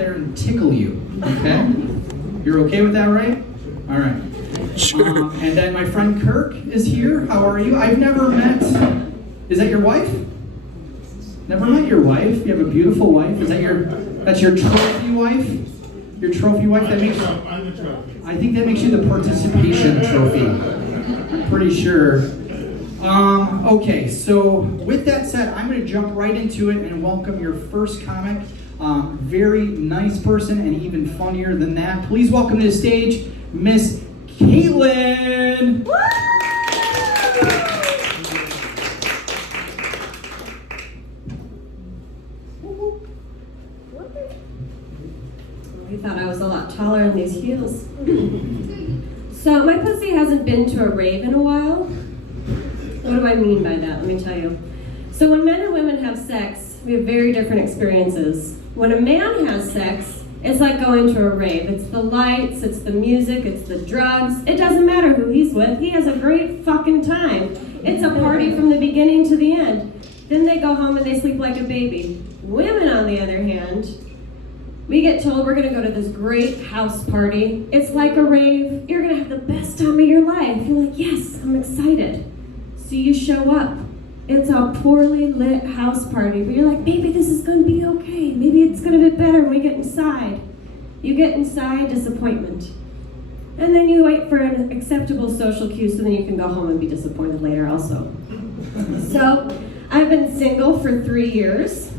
there and tickle you, okay? You're okay with that, right? All right. Sure. And then my friend Kirk is here. How are you? I've never met... Is that your wife? Never met your wife. You have a beautiful wife. Is that that's your trophy wife? Your trophy wife? That makes... I'm the trophy. I think that makes you the participation trophy. I'm pretty sure. Okay, so with that said, I'm going to jump right into it and welcome your first comic. Very nice person and even funnier than that. Please welcome to the stage, Miss Caitlin. I thought I was a lot taller in these heels. So my pussy hasn't been to a rave in a while. What do I mean by that? Let me tell you. So when men and women have sex, we have very different experiences. When a man has sex, it's like going to a rave. It's the lights, it's the music, it's the drugs. It doesn't matter who he's with. He has a great fucking time. It's a party from the beginning to the end. Then they go home and they sleep like a baby. Women, on the other hand, we get told we're gonna go to this great house party. It's like a rave. You're gonna have the best time of your life. You're like, yes, I'm excited. So you show up. It's a poorly lit house party, but you're like, maybe this is gonna be okay. Maybe it's gonna be better when we get inside. You get inside, disappointment. And then you wait for an acceptable social cue so then you can go home and be disappointed later also. So, I've been single for 3 years.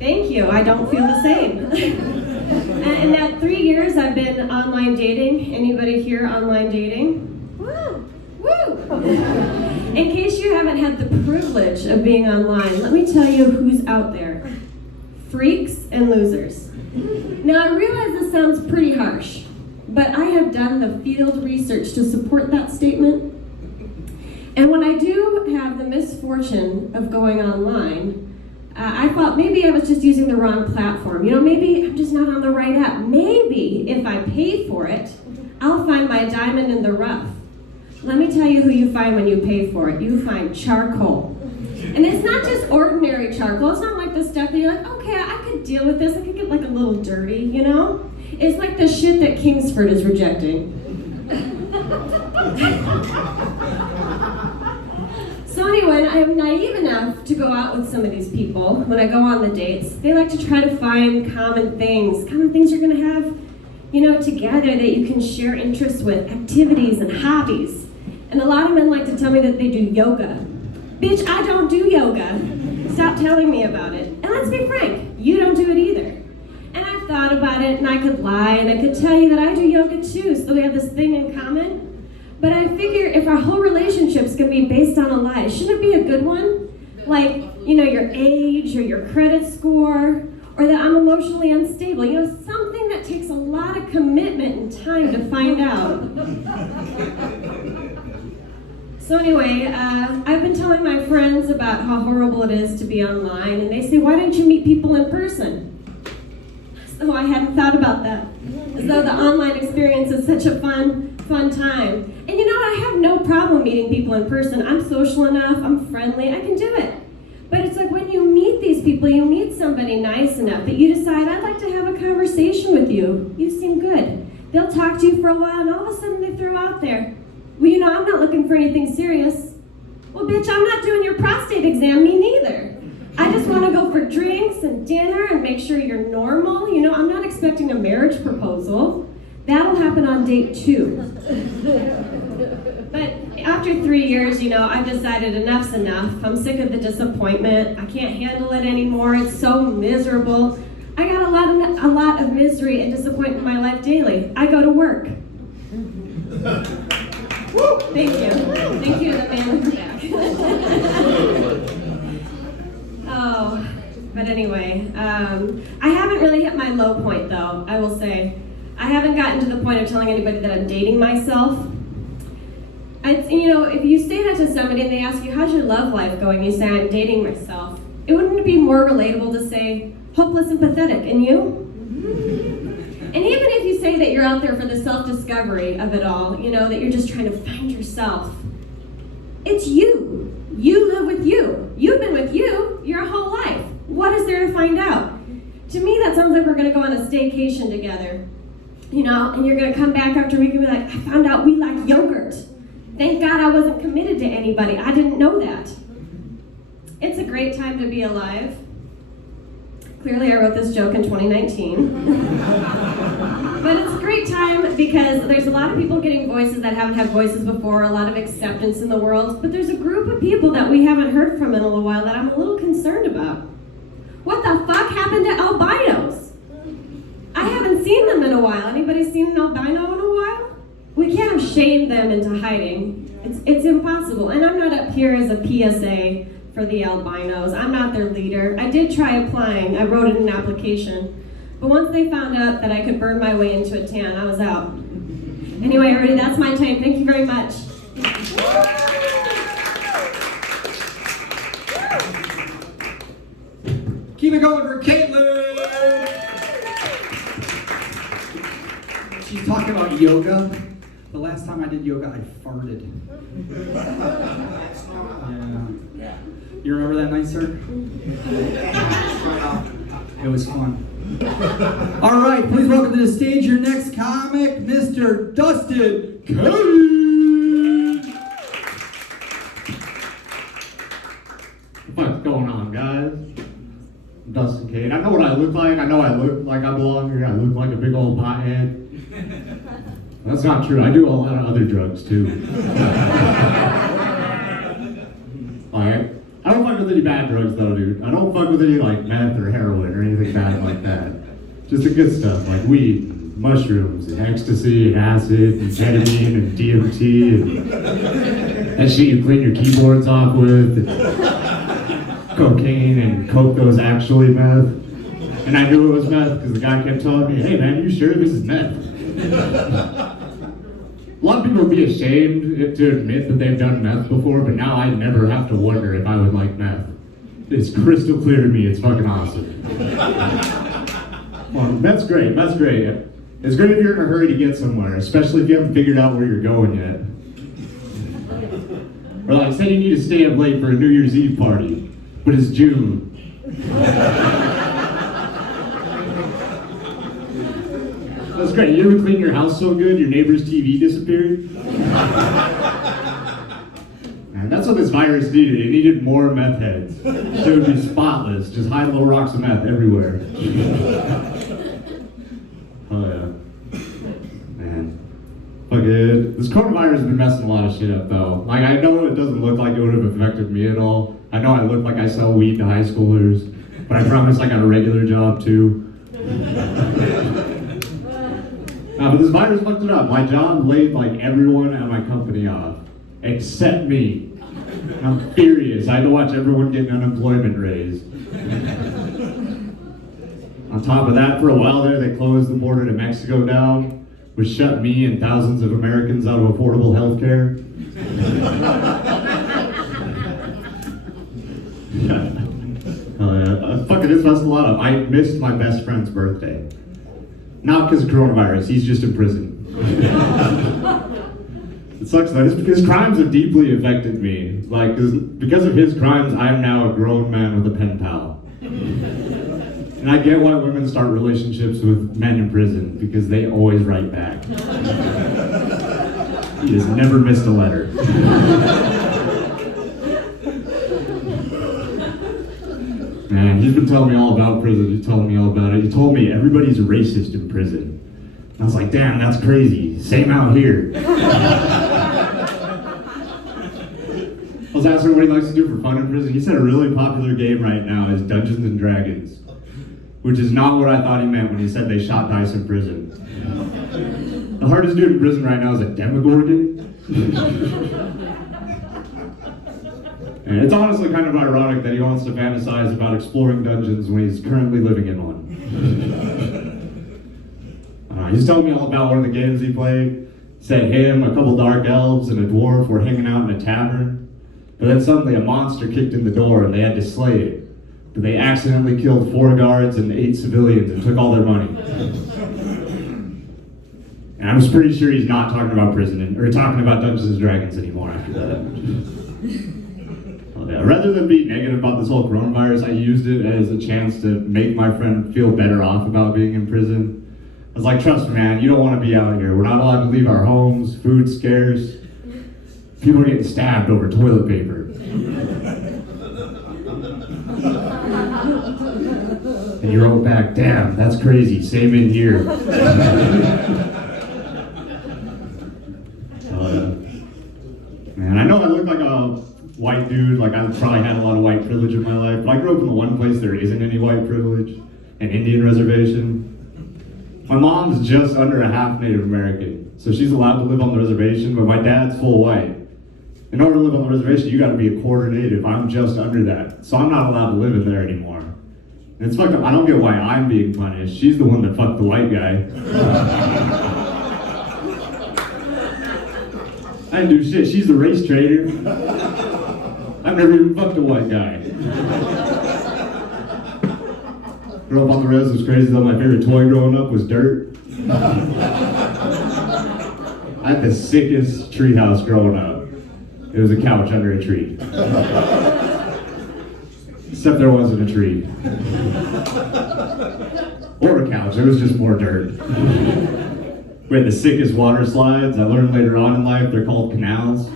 Thank you, I don't feel the same. In that 3 years, I've been online dating. Anybody here online dating? Woo! Woo! In case you haven't had the privilege of being online, let me tell you who's out there. Freaks and losers. Now, I realize this sounds pretty harsh, but I have done the field research to support that statement. And when I do have the misfortune of going online, I thought maybe I was just using the wrong platform. You know, maybe I'm just not on the right app. Maybe if I pay for it, I'll find my diamond in the rough. Let me tell you who you find when you pay for it. You find charcoal. And it's not just ordinary charcoal. It's not like the stuff that you're like, okay, I could deal with this. I could get like a little dirty, you know? It's like the shit that Kingsford is rejecting. So anyway, I am naive enough to go out with some of these people. When I go on the dates, they like to try to find common things you're gonna have, you know, together that you can share interests with, activities and hobbies. And a lot of men like to tell me that they do yoga. Bitch, I don't do yoga. Stop telling me about it. And let's be frank, you don't do it either. And I've thought about it, and I could lie, and I could tell you that I do yoga too, so we have this thing in common. But I figure if our whole relationship's gonna be based on a lie, shouldn't it be a good one? Like, you know, your age or your credit score, or that I'm emotionally unstable. You know, something that takes a lot of commitment and time to find out. So anyway, I've been telling my friends about how horrible it is to be online, and they say, why don't you meet people in person? So I hadn't thought about that. As though the online experience is such a fun time. And you know what, I have no problem meeting people in person. I'm social enough, I'm friendly, I can do it. But it's like when you meet these people, you meet somebody nice enough that you decide, I'd like to have a conversation with you. You seem good. They'll talk to you for a while, and all of a sudden they throw out there, well, you know, I'm not looking for anything serious. Well, bitch, I'm not doing your prostate exam, me neither. I just want to go for drinks and dinner and make sure you're normal. You know, I'm not expecting a marriage proposal. That'll happen on date 2. But after 3 years, you know, I've decided enough's enough. I'm sick of the disappointment. I can't handle it anymore. It's so miserable. I got a lot of misery and disappointment in my life daily. I go to work. Thank you. Thank you to the man in the back. Oh, but anyway, I haven't really hit my low point though, I will say. I haven't gotten to the point of telling anybody that I'm dating myself. You know, if you say that to somebody and they ask you, how's your love life going? You say, I'm dating myself. It wouldn't be more relatable to say, hopeless and pathetic, and you? And even if you say that you're out there for the self-discovery of it all, you know, that you're just trying to find yourself, it's you. You live with you. You've been with you your whole life. What is there to find out? To me, that sounds like we're gonna go on a staycation together. You know, and you're gonna come back after a week and be like, I found out we like yogurt. Thank God I wasn't committed to anybody. I didn't know that. It's a great time to be alive. Clearly, I wrote this joke in 2019. But it's a great time because there's a lot of people getting voices that haven't had voices before, a lot of acceptance in the world. But there's a group of people that we haven't heard from in a little while that I'm a little concerned about. What the fuck happened to albinos? I haven't seen them in a while. Anybody seen an albino in a while? We can't shame them into hiding. It's impossible. And I'm not up here as a PSA for the albinos. I'm not their leader. I did try applying. I wrote in an application. But once they found out that I could burn my way into a tan, I was out. Anyway, everybody, that's my time. Thank you very much. Keep it going for Caitlin! She's talking about yoga. The last time I did yoga, I farted. Yeah. You remember that night, sir? It was fun. All right, please welcome to the stage your next comic, Mr. Dustin Cody. What's going on, guys? I'm Dustin Cade. I know what I look like. I know I look like I belong here. I look like a big old pothead. That's not true. I do a lot of other drugs, too. Like, I don't fuck with any bad drugs, though, dude. I don't fuck with any, like, meth or heroin or anything bad like that. Just the good stuff, like weed, and mushrooms, and ecstasy, and acid, and ketamine, and DMT, and that shit you clean your keyboards off with, and cocaine, and coke that was actually meth. And I knew it was meth because the guy kept telling me, hey, man, you sure this is meth? A lot of people would be ashamed to admit that they've done meth before, but now I never have to wonder if I would like meth. It's crystal clear to me. It's fucking awesome. Well, that's great. That's great. It's great if you're in a hurry to get somewhere, especially if you haven't figured out where you're going yet. Or like, say you need to stay up late for a New Year's Eve party, but it's June. That's great. You ever clean your house so good your neighbor's TV disappeared? Man, that's what this virus needed. It needed more meth heads. So it would be spotless. Just hide little rocks of meth everywhere. Oh yeah. Man. Fuck it. This coronavirus has been messing a lot of shit up though. Like I know it doesn't look like it would have affected me at all. I know I look like I sell weed to high schoolers. But I promise I got a regular job too. But this virus fucked it up. My job laid like everyone at my company off, except me. I'm furious. I had to watch everyone get an unemployment raise. On top of that, for a while there, they closed the border to Mexico down, which shut me and thousands of Americans out of affordable health care. Fucking this messed a lot up. I missed my best friend's birthday. Not because of coronavirus, he's just in prison. It sucks though, his crimes have deeply affected me. Like, because of his crimes, I am now a grown man with a pen pal. And I get why women start relationships with men in prison, because they always write back. He has never missed a letter. Man, he's been telling me all about prison. He's telling me all about it. He told me everybody's racist in prison. I was like, damn, that's crazy. Same out here. I was asking what he likes to do for fun in prison. He said a really popular game right now is Dungeons and Dragons, which is not what I thought he meant when he said they shot dice in prison. The hardest dude in prison right now is a Demogorgon. And it's honestly kind of ironic that he wants to fantasize about exploring dungeons when he's currently living in one. He's telling me all about one of the games he played. Said him, a couple dark elves, and a dwarf were hanging out in a tavern. But then suddenly a monster kicked in the door and they had to slay it. But they accidentally killed 4 guards and 8 civilians and took all their money. And I'm pretty sure he's not talking about prison or talking about Dungeons and Dragons anymore after that. Rather than be negative about this whole coronavirus, I used it as a chance to make my friend feel better off about being in prison. I was like, trust me, man, you don't want to be out here. We're not allowed to leave our homes, food's scarce. People are getting stabbed over toilet paper. And he wrote back, damn, that's crazy, same in here. Man, I know I look like a white dude, like I've probably had a lot of white privilege in my life, but I grew up in the one place there isn't any white privilege, an Indian reservation. My mom's just under a half Native American, so she's allowed to live on the reservation, but my dad's full white. In order to live on the reservation, you gotta be a quarter Native. I'm just under that, so I'm not allowed to live in there anymore. And it's fucked up. I don't get why I'm being punished. She's the one that fucked the white guy. I didn't do shit. She's the race traitor. I've never even fucked a white guy. Grew up on the res was crazy though. My favorite toy growing up was dirt. I had the sickest treehouse growing up. It was a couch under a tree. Except there wasn't a tree. Or a couch, it was just more dirt. We had the sickest water slides. I learned later on in life they're called canals.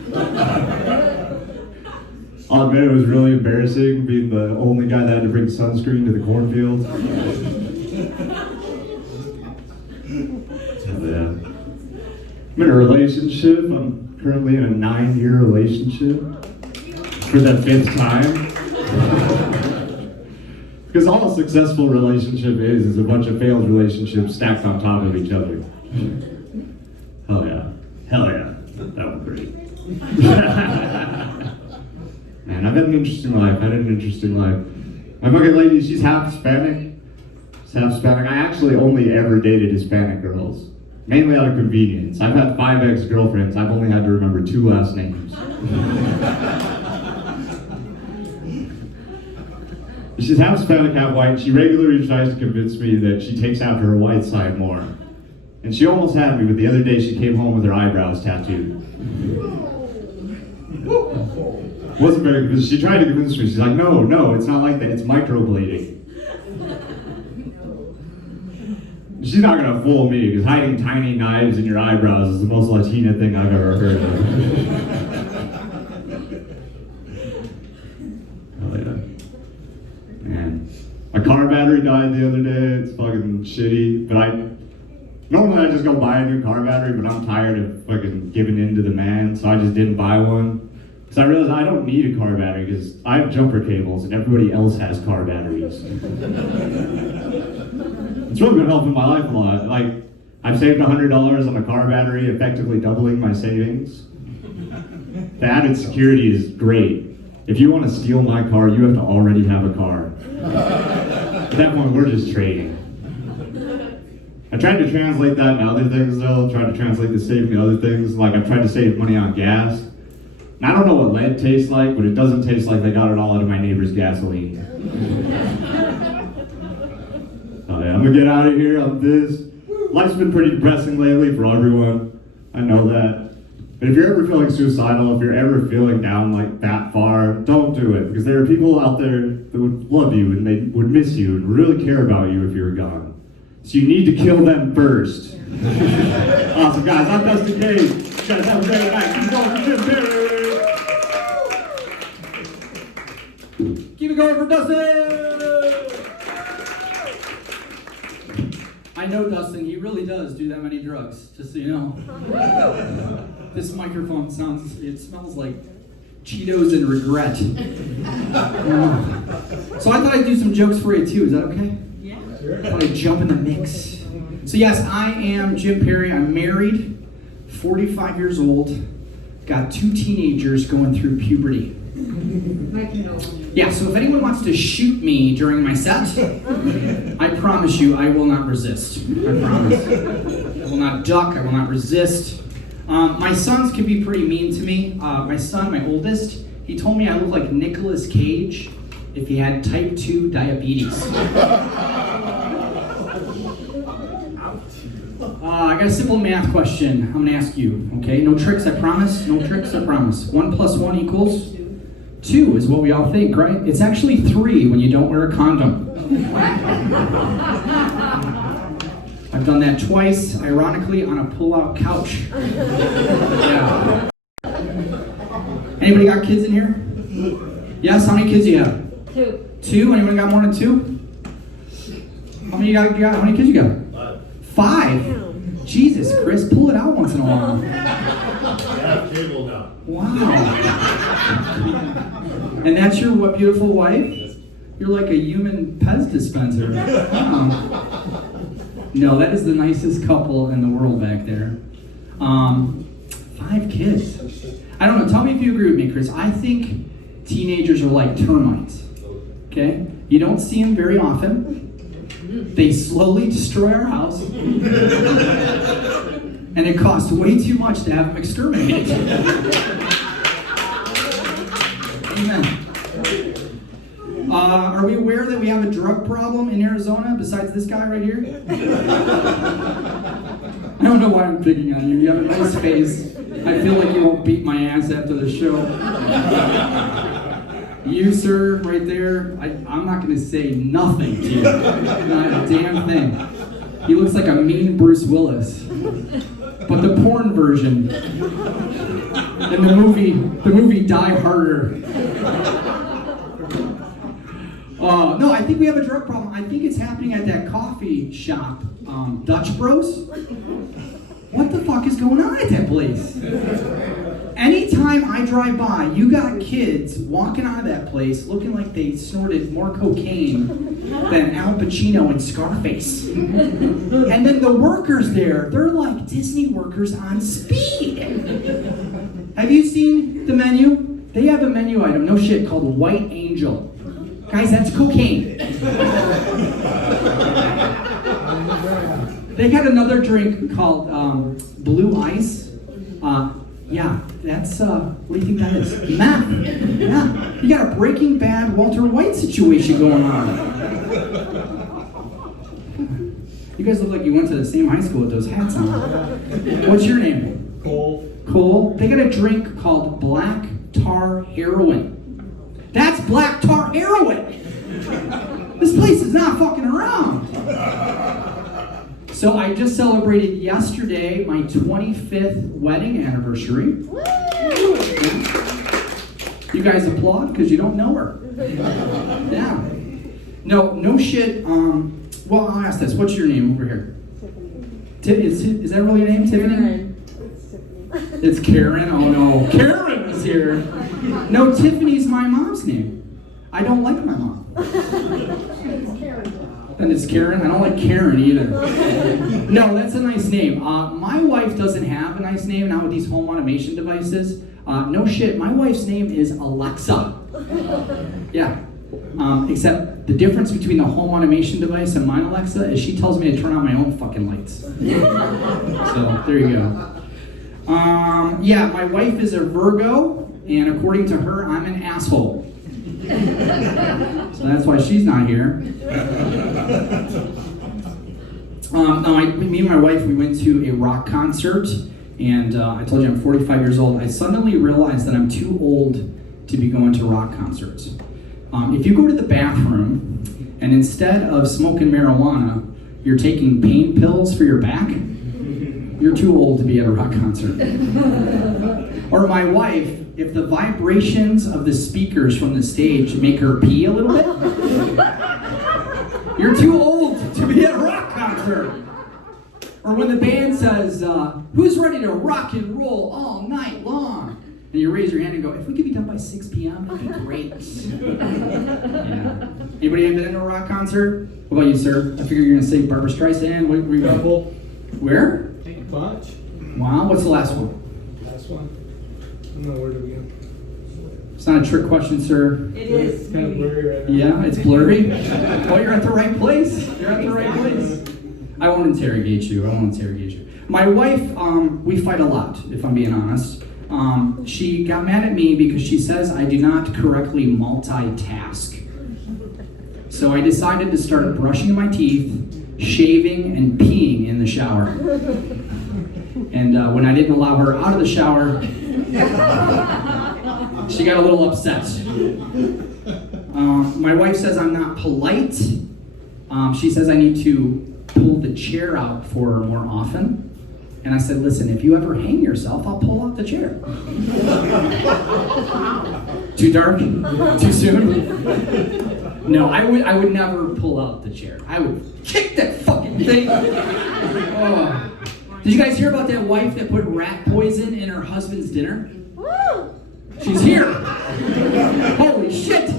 I'll admit it was really embarrassing being the only guy that had to bring sunscreen to the cornfield. Yeah. I'm in a relationship. I'm currently in a 9-year relationship for the 5th time. Because all a successful relationship is a bunch of failed relationships stacked on top of each other. Hell yeah. Hell yeah. That was great. Man, I've had an interesting life. My fucking lady, she's half Hispanic. I actually only ever dated Hispanic girls. Mainly out of convenience. I've had 5 ex-girlfriends. I've only had to remember 2 last names. She's half Hispanic, half white. She regularly tries to convince me that she takes after her white side more. And she almost had me, but the other day she came home with her eyebrows tattooed. Wasn't very good. She tried to convince me. She's like, no, it's not like that. It's microblading. She's not gonna fool me, because hiding tiny knives in your eyebrows is the most Latina thing I've ever heard of. Oh yeah. Man. My car battery died the other day. It's fucking shitty. But normally I just go buy a new car battery, but I'm tired of fucking giving in to the man, so I just didn't buy one. Because I realized I don't need a car battery because I have jumper cables and everybody else has car batteries. It's really been helping my life a lot. Like, I've saved $100 on a car battery, effectively doubling my savings. The added security is great. If you want to steal my car, you have to already have a car. At that point, we're just trading. I tried to translate that into other things though, tried to translate the saving to other things. Like I've tried to save money on gas. And I don't know what lead tastes like, but it doesn't taste like they got it all out of my neighbor's gasoline. Oh yeah, I'm gonna get out of here on this. Life's been pretty depressing lately for everyone. I know that. But if you're ever feeling suicidal, if you're ever feeling down like that far, don't do it. Because there are people out there that would love you and they would miss you and really care about you if you were gone. So you need to kill them first. Awesome, guys. I'm Dustin Cage. You guys have a great night. Keep going for Jim Perry. Keep it going for Dustin! I know Dustin, he really does do that many drugs, just so you know. This microphone smells like Cheetos and regret. So I thought I'd do some jokes for you too, is that okay? Yeah. I thought I'd jump in the mix. So yes, I am Jim Perry. I'm married, 45 years old, got 2 teenagers going through puberty. Yeah, so if anyone wants to shoot me during my set, I promise you I will not resist. I promise. I will not duck, I will not resist. My sons can be pretty mean to me. My son, my oldest, he told me I look like Nicolas Cage if he had type 2 diabetes. I got a simple math question I'm gonna ask you, okay? No tricks, I promise. No tricks, I promise. 1 + 1 = 2 is what we all think, right? It's actually 3 when you don't wear a condom. I've done that twice, ironically, on a pull-out couch. Yeah. Anybody got kids in here? Yes, how many kids do you have? 2. 2? Anyone got more than 2? How many how many kids you got? 5? Jesus, Chris, pull it out once in a while. I have cable now. Wow. And that's your what beautiful wife? You're like a human Pez dispenser. Wow. No, that is the nicest couple in the world back there. 5 kids. I don't know, tell me if you agree with me, Chris. I think teenagers are like termites. Okay? You don't see them very often. They slowly destroy our house. And it costs way too much to have them exterminated. Amen. Are we aware that we have a drug problem in Arizona besides this guy right here? I don't know why I'm picking on you. You have a nice face. I feel like you won't beat my ass after the show. You, sir, right there, I'm not going to say nothing to you. Not a damn thing. He looks like a mean Bruce Willis. But the porn version. In the movie Die Harder. No, I think we have a drug problem. I think it's happening at that coffee shop, Dutch Bros. What the fuck is going on at that place? Anytime I drive by, you got kids walking out of that place looking like they snorted more cocaine than Al Pacino in Scarface. And then the workers there, they're like Disney workers on speed. Have you seen the menu? They have a menu item, no shit, called White Angel. Guys, that's cocaine. They got another drink called Blue Ice. Yeah, that's, what do you think that is? Meth. Yeah, you got a Breaking Bad Walter White situation going on. You guys look like you went to the same high school with those hats on. What's your name? Cole. Cole. They got a drink called Black Tar Heroin. That's black tar heroin. This place is not fucking around. So I just celebrated yesterday my 25th wedding anniversary. Woo! You guys applaud because you don't know her. Yeah. No shit. Well, I'll ask this. What's your name over here? Is that really your name, Tiffany? Karen. It's Karen? Oh no. Karen is here. No, Tiffany's my mom's name. I don't like my mom. Then it's Karen. I don't like Karen either. No, that's a nice name. My wife doesn't have a nice name now with these home automation devices. No shit. My wife's name is Alexa. Yeah. Except the difference between the home automation device and mine Alexa is she tells me to turn on my own fucking lights. So there you go. Yeah, my wife is a Virgo, and according to her, I'm an asshole. So that's why she's not here. Me and my wife, we went to a rock concert, and I told you I'm 45 years old. I suddenly realized that I'm too old to be going to rock concerts. If you go to the bathroom, and instead of smoking marijuana, you're taking pain pills for your back, you're too old to be at a rock concert. Or my wife, if the vibrations of the speakers from the stage make her pee a little bit, you're too old to be at a rock concert. Or when the band says, who's ready to rock and roll all night long? And you raise your hand and go, if we could be done by 6 p.m., that'd be great. Yeah. Anybody ever been to a rock concert? What about you, sir? I figure you're going to say Barbra Streisand. What were you going? Where? Bunch. Wow, what's the last one? Last one. I don't know, where do we go? It's not a trick question, sir. It is. It's kind of blurry right now. Yeah, it's blurry. Oh, you're at the right place. You're at the right place. I won't interrogate you. My wife, we fight a lot, if I'm being honest. She got mad at me because she says I do not correctly multitask. So I decided to start brushing my teeth, shaving, and peeing in the shower. And when I didn't allow her out of the shower, She got a little upset. My wife says I'm not polite. She says I need to pull the chair out for her more often. And I said, listen, if you ever hang yourself, I'll pull out the chair. Too dark? Too soon? No, I would never pull out the chair. I would kick that fucking thing. Oh. Did you guys hear about that wife that put rat poison in her husband's dinner? She's here. Holy shit.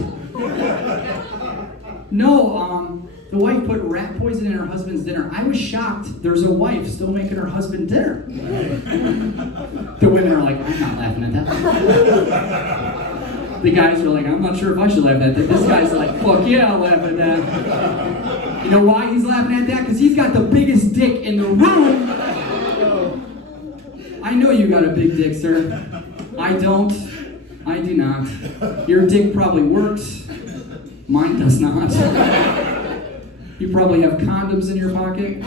No, the wife put rat poison in her husband's dinner. I was shocked there's a wife still making her husband dinner. The women are like, I'm not laughing at that. The guys are like, I'm not sure if I should laugh at that. This guy's like, fuck yeah, I'll laugh at that. You know why he's laughing at that? Because he's got the biggest dick in the room. I know you got a big dick, sir. I don't. I do not. Your dick probably works. Mine does not. You probably have condoms in your pocket.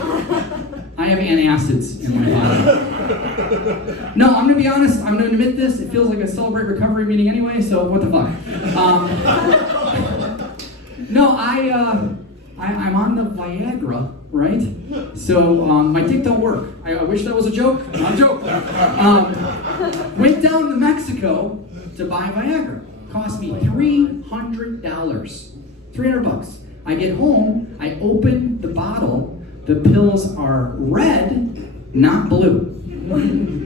I have antacids in my pocket. No, I'm gonna be honest. I'm gonna admit this. It feels like a Celebrate Recovery meeting anyway. So what the fuck? No, I'm on the Viagra, right? So my dick don't work. I wish that was a joke. Not a joke. Went down to Mexico to buy Viagra. Cost me $300. $300. I get home, I open the bottle, the pills are red, not blue.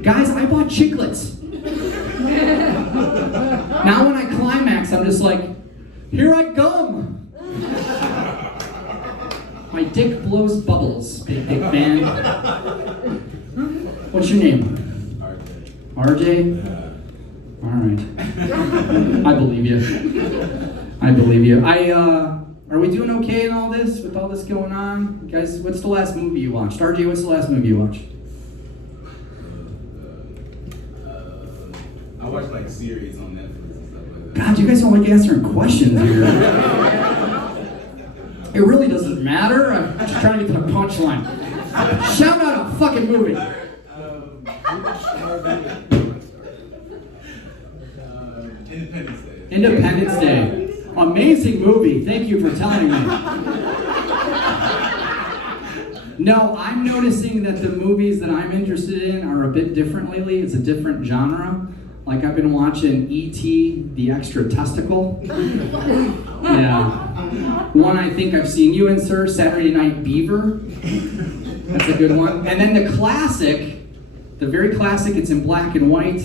Guys, I bought chiclets. Now when I climax, I'm just like, here I come. My dick blows bubbles, big dick man. What's your name? RJ? All right. I believe you. I believe you. Are we doing okay in all this, with all this going on? Guys, what's the last movie you watched? RJ, what's the last movie you watched? I watch like series on Netflix and stuff like that. God, you guys don't like answering questions here. It really doesn't matter. I'm just trying to get to the punchline. Shout out a fucking movie. Independence Day. Independence Day. Amazing movie. Thank you for telling me. No, I'm noticing that the movies that I'm interested in are a bit different lately. It's a different genre. Like I've been watching E.T. the Extra Testicle. Yeah. One I think I've seen you in, sir, Saturday Night Beaver. That's a good one. And then the classic, the very classic, it's in black and white,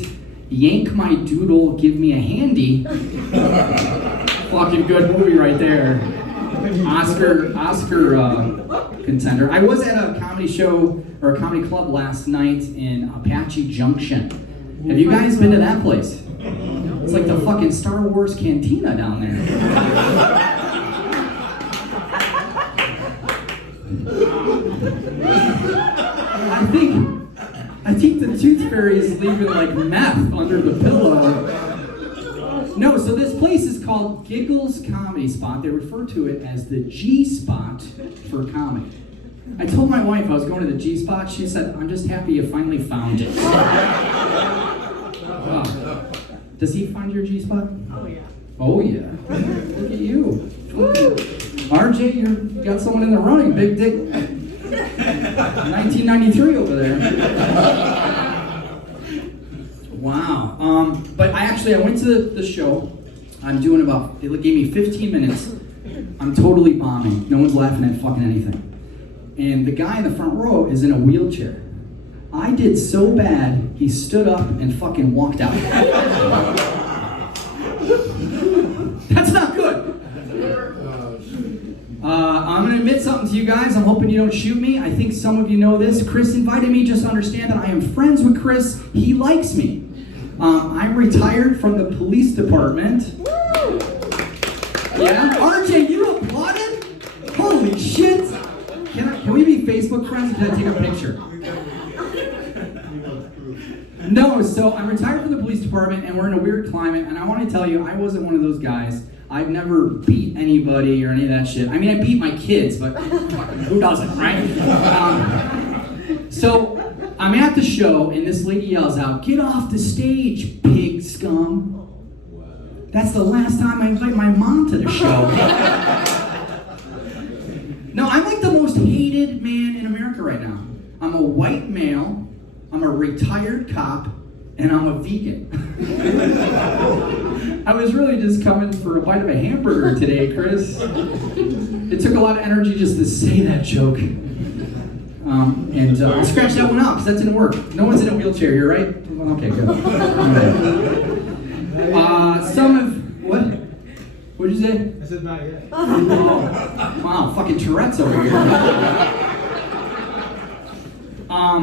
Yank My Doodle, Give Me a Handy. Fucking good movie right there. Oscar contender. I was at a comedy show or a comedy club last night in Apache Junction. Have you guys been to that place? It's like the fucking Star Wars cantina down there. I think the Tooth Fairy is leaving like meth under the pillow. No, so this place is called Giggles Comedy Spot. They refer to it as the G Spot for comedy. I told my wife I was going to the G Spot. She said, I'm just happy you finally found it. Oh. Does he find your G Spot? Oh yeah. Oh yeah. Look at you. RJ, you got someone in the running. Big dick. 1993 over there. Wow. But I went to the show. I'm doing they gave me 15 minutes. I'm totally bombing. No one's laughing at fucking anything. And the guy in the front row is in a wheelchair. I did so bad, he stood up and fucking walked out. That's not good. I'm going to admit something to you guys. I'm hoping you don't shoot me. I think some of you know this. Chris invited me just to understand that I am friends with Chris. He likes me. I'm retired from the police department. Yeah? RJ, you applauded? Holy shit. Can we be Facebook friends? Can I take a picture? No, so I'm retired from the police department and we're in a weird climate, and I want to tell you, I wasn't one of those guys. I've never beat anybody or any of that shit. I mean, I beat my kids, but who doesn't, right? So I'm at the show and this lady yells out, "Get off the stage, pig scum." That's the last time I invite my mom to the show. No, I'm like the most hated man in America right now. I'm a white male, I'm a retired cop, and I'm a vegan. I was really just coming for a bite of a hamburger today, Chris. It took a lot of energy just to say that joke. I'll scratch that one out because that didn't work. No one's in a wheelchair here, right? Okay, good. What? What'd you say? I said not yet. Wow, fucking Tourette's over here.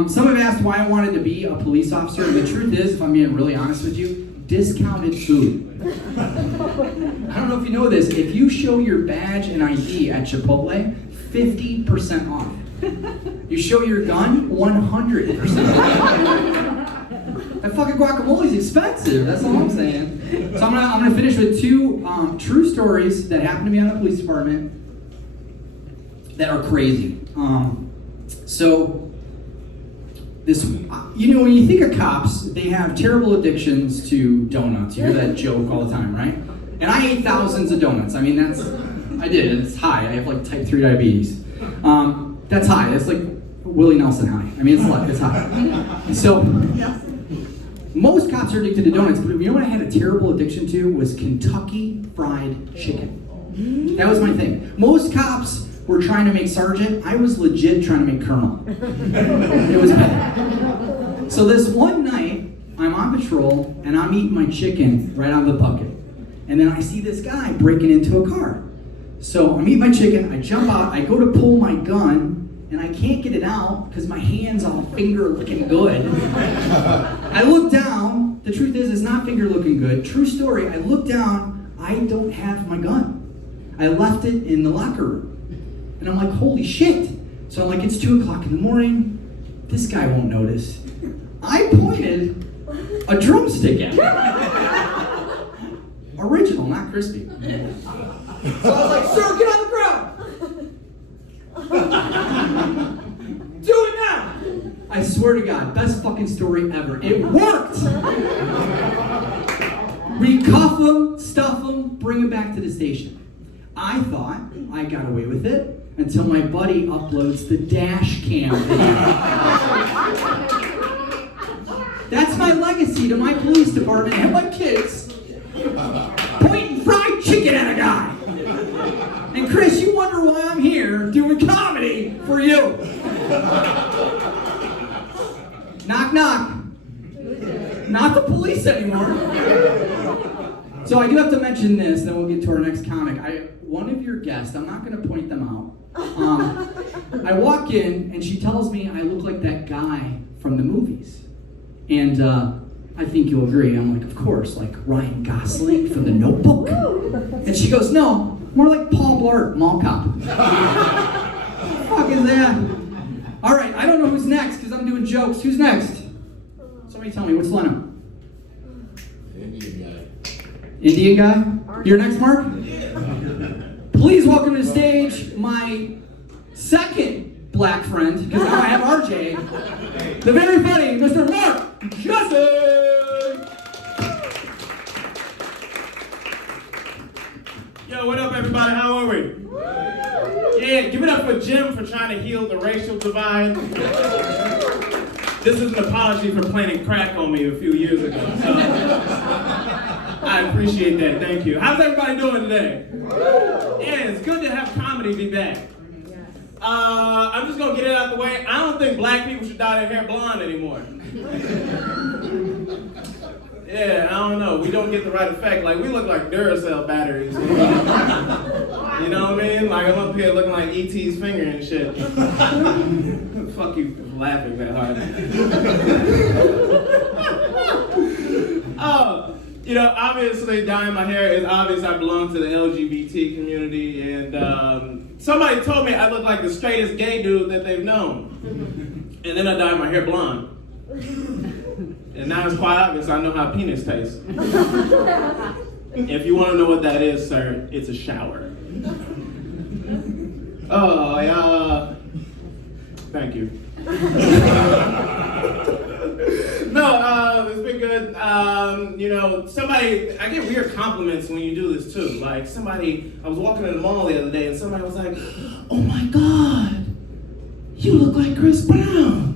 Some have asked why I wanted to be a police officer, and the truth is, if I'm being really honest with you, discounted food. I don't know if you know this, if you show your badge and ID at Chipotle, 50% off. You show your gun, 100% off. That fucking guacamole's expensive, that's all I'm saying. So I'm gonna finish with two true stories that happened to me on the police department that are crazy. When you think of cops, they have terrible addictions to donuts. You hear that joke all the time, right? And I ate thousands of donuts. I mean, I did. It's high. I have like type 3 diabetes. That's high. It's like Willie Nelson high. I mean, it's high. So, most cops are addicted to donuts, but you know what I had a terrible addiction to was Kentucky Fried Chicken. That was my thing. Most cops were trying to make sergeant. I was legit trying to make colonel. It was bad. So this one night, I'm on patrol, and I'm eating my chicken right out of the bucket. And then I see this guy breaking into a car. So I'm eating my chicken, I jump out, I go to pull my gun, and I can't get it out because my hand's all finger looking good. I look down, the truth is it's not finger looking good. True story, I look down, I don't have my gun. I left it in the locker room. And I'm like, holy shit. So I'm like, it's 2 o'clock in the morning, this guy won't notice. I pointed a drumstick at him. Original, not crispy. So I was like, sir, get on the ground! Do it now! I swear to God, best fucking story ever. It worked! We cuff him, stuff him, bring him back to the station. I thought I got away with it until my buddy uploads the dash cam video. That's my legacy to my police department and my kids. Pointing fried chicken at a guy. And Chris, you wonder why I'm here doing comedy for you. Knock, knock. Not the police anymore. So I do have to mention this, then we'll get to our next comic. One of your guests, I'm not going to point them out. I walk in, and she tells me I look like that guy from the movies. And I think you'll agree. I'm like, of course, like Ryan Gosling for The Notebook. And she goes, no, more like Paul Blart, Mall Cop. What the fuck is that? All right, I don't know who's next because I'm doing jokes. Who's next? Somebody tell me, what's the lineup? Indian guy. Indian guy? You're next, Mark? Please welcome to the stage my second black friend, because now I have RJ, the very funny Mr. Mark Jesse! Yo, what up, everybody? How are we? Yeah, give it up for Jim for trying to heal the racial divide. This is an apology for planting crack on me a few years ago. So I appreciate that. Thank you. How's everybody doing today? Yeah, it's good to have comedy be back. I'm just gonna get it out of the way. I don't think black people should dye their hair blonde anymore. Yeah, I don't know. We don't get the right effect. Like, we look like Duracell batteries. You know what I mean? Like, I'm up here looking like E.T.'s finger and shit. Fuck you for laughing that hard. Oh, you know, obviously dyeing my hair is obvious. I belong to the LGBT community, and somebody told me I look like the straightest gay dude that they've known. And then I dyed my hair blonde. And now it's quite obvious I know how penis tastes. If you want to know what that is, sir, it's a shower. Oh, yeah. Thank you. No, it's been good. somebody, I get weird compliments when you do this too. Like I was walking in the mall the other day and somebody was like, "Oh my God, you look like Chris Brown."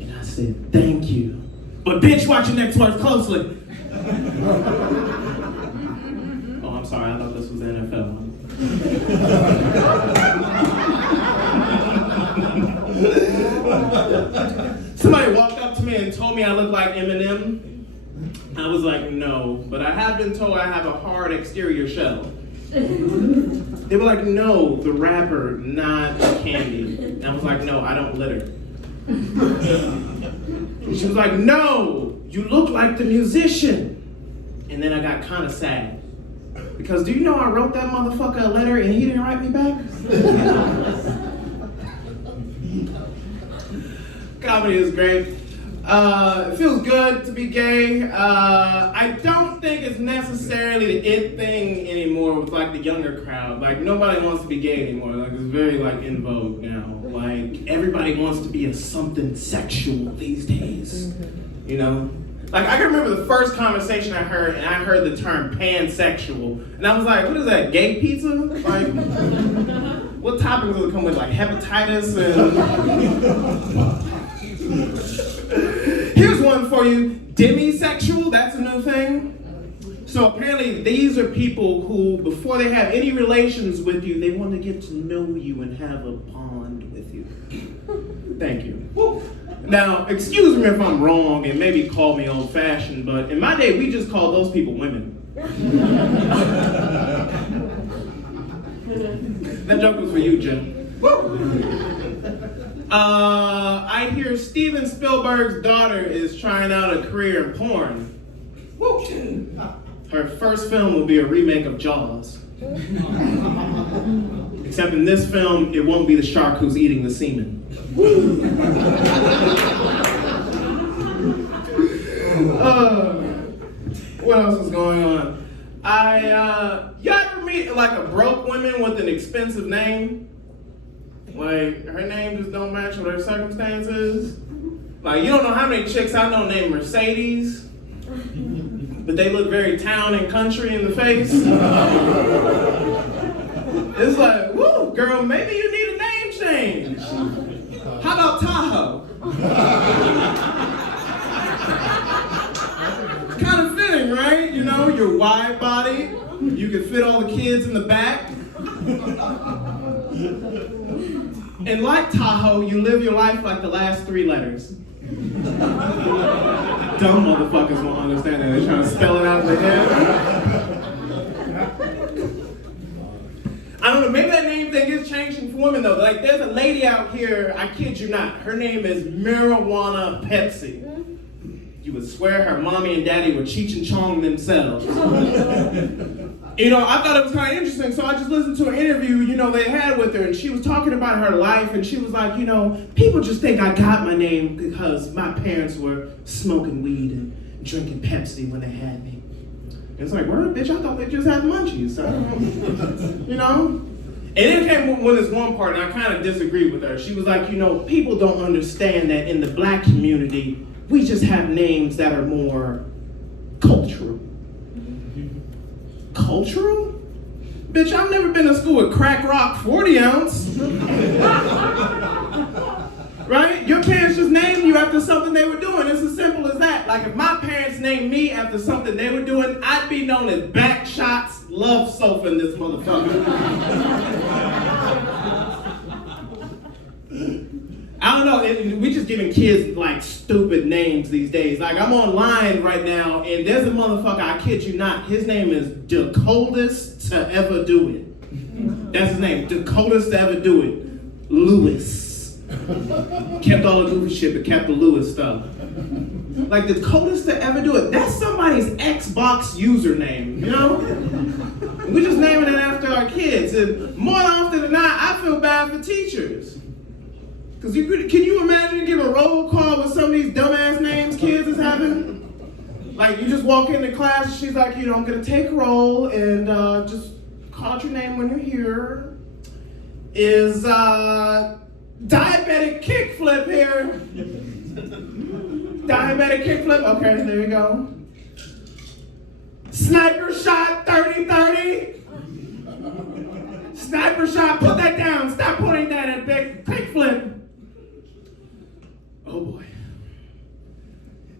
And I said, "Thank you. But bitch, watch your next words closely." Oh, I'm sorry, I thought this was the NFL. Somebody walked up to me and told me I look like Eminem. I was like, no, but I have been told I have a hard exterior shell. They were like, no, the rapper, not Candy. And I was like, no, I don't litter. And she was like, no, you look like the musician. And then I got kind of sad. Because do you know I wrote that motherfucker a letter and he didn't write me back? Comedy is great. It feels good to be gay. I don't think it's necessarily the it thing anymore with like the younger crowd. Like nobody wants to be gay anymore. Like it's very like in vogue now. Like everybody wants to be a something sexual these days. You know? Like I can remember the first conversation I heard, and I heard the term pansexual, and I was like, "What is that? Gay pizza? Like, what toppings will it come with? Like hepatitis and?" Here's one for you: demisexual. That's a new thing. So apparently, these are people who, before they have any relations with you, they want to get to know you and have a bond with you. Thank you. Now, excuse me if I'm wrong and maybe call me old-fashioned, but in my day, we just called those people women. That joke was for you, Jim. I hear Steven Spielberg's daughter is trying out a career in porn. Her first film will be a remake of Jaws. Except in this film, it won't be the shark who's eating the semen. What else is going on? You ever meet like a broke woman with an expensive name? Like her name just don't match with her circumstances. Like you don't know how many chicks I know named Mercedes, but they look very town and country in the face. It's like, woo, girl, maybe you need a name change. How about Tahoe? It's kind of fitting, right? You know, you're wide body. You can fit all the kids in the back. And like Tahoe, you live your life like the last 3 letters. Dumb motherfuckers won't understand that. They're trying to spell it out in their head. I don't know, maybe that name thing is changing for women though. Like there's a lady out here, I kid you not, her name is Marijuana Pepsi. You would swear her mommy and daddy were Cheech and Chong themselves. You know, I thought it was kind of interesting, so I just listened to an interview, they had with her, and she was talking about her life, and she was like, people just think I got my name because my parents were smoking weed and drinking Pepsi when they had me. It's like, word, bitch, I thought they just had munchies. And then came with this one part, and I kind of disagreed with her. She was like, people don't understand that in the black community, we just have names that are more cultural. Cultural? Bitch, I've never been to school with Crack Rock 40 ounce. Right? Your parents just named you after something they were doing. It's as simple as that. Like if my parents named me after something they were doing, I'd be known as Backshots Love Sofa in this motherfucker. I don't know, we just giving kids like stupid names these days. Like I'm online right now and there's a motherfucker, I kid you not, his name is The Coldest to Ever Do It. That's his name, The Coldest to Ever Do It. Lewis. Kept all the goofy shit but kept the Lewis stuff. Like the coldest to ever do it, that's somebody's Xbox username, We're just naming it after our kids. And more often than not, I feel bad for teachers. Because can you imagine giving a roll call with some of these dumbass names kids is having? Like you just walk into class and she's like, I'm gonna take roll and just call out your name when you're here. Is diabetic kickflip here. Diabetic kickflip. Okay, there you go. Sniper shot 30-30. Sniper shot, put that down. Stop pointing that at big kickflip. Oh boy.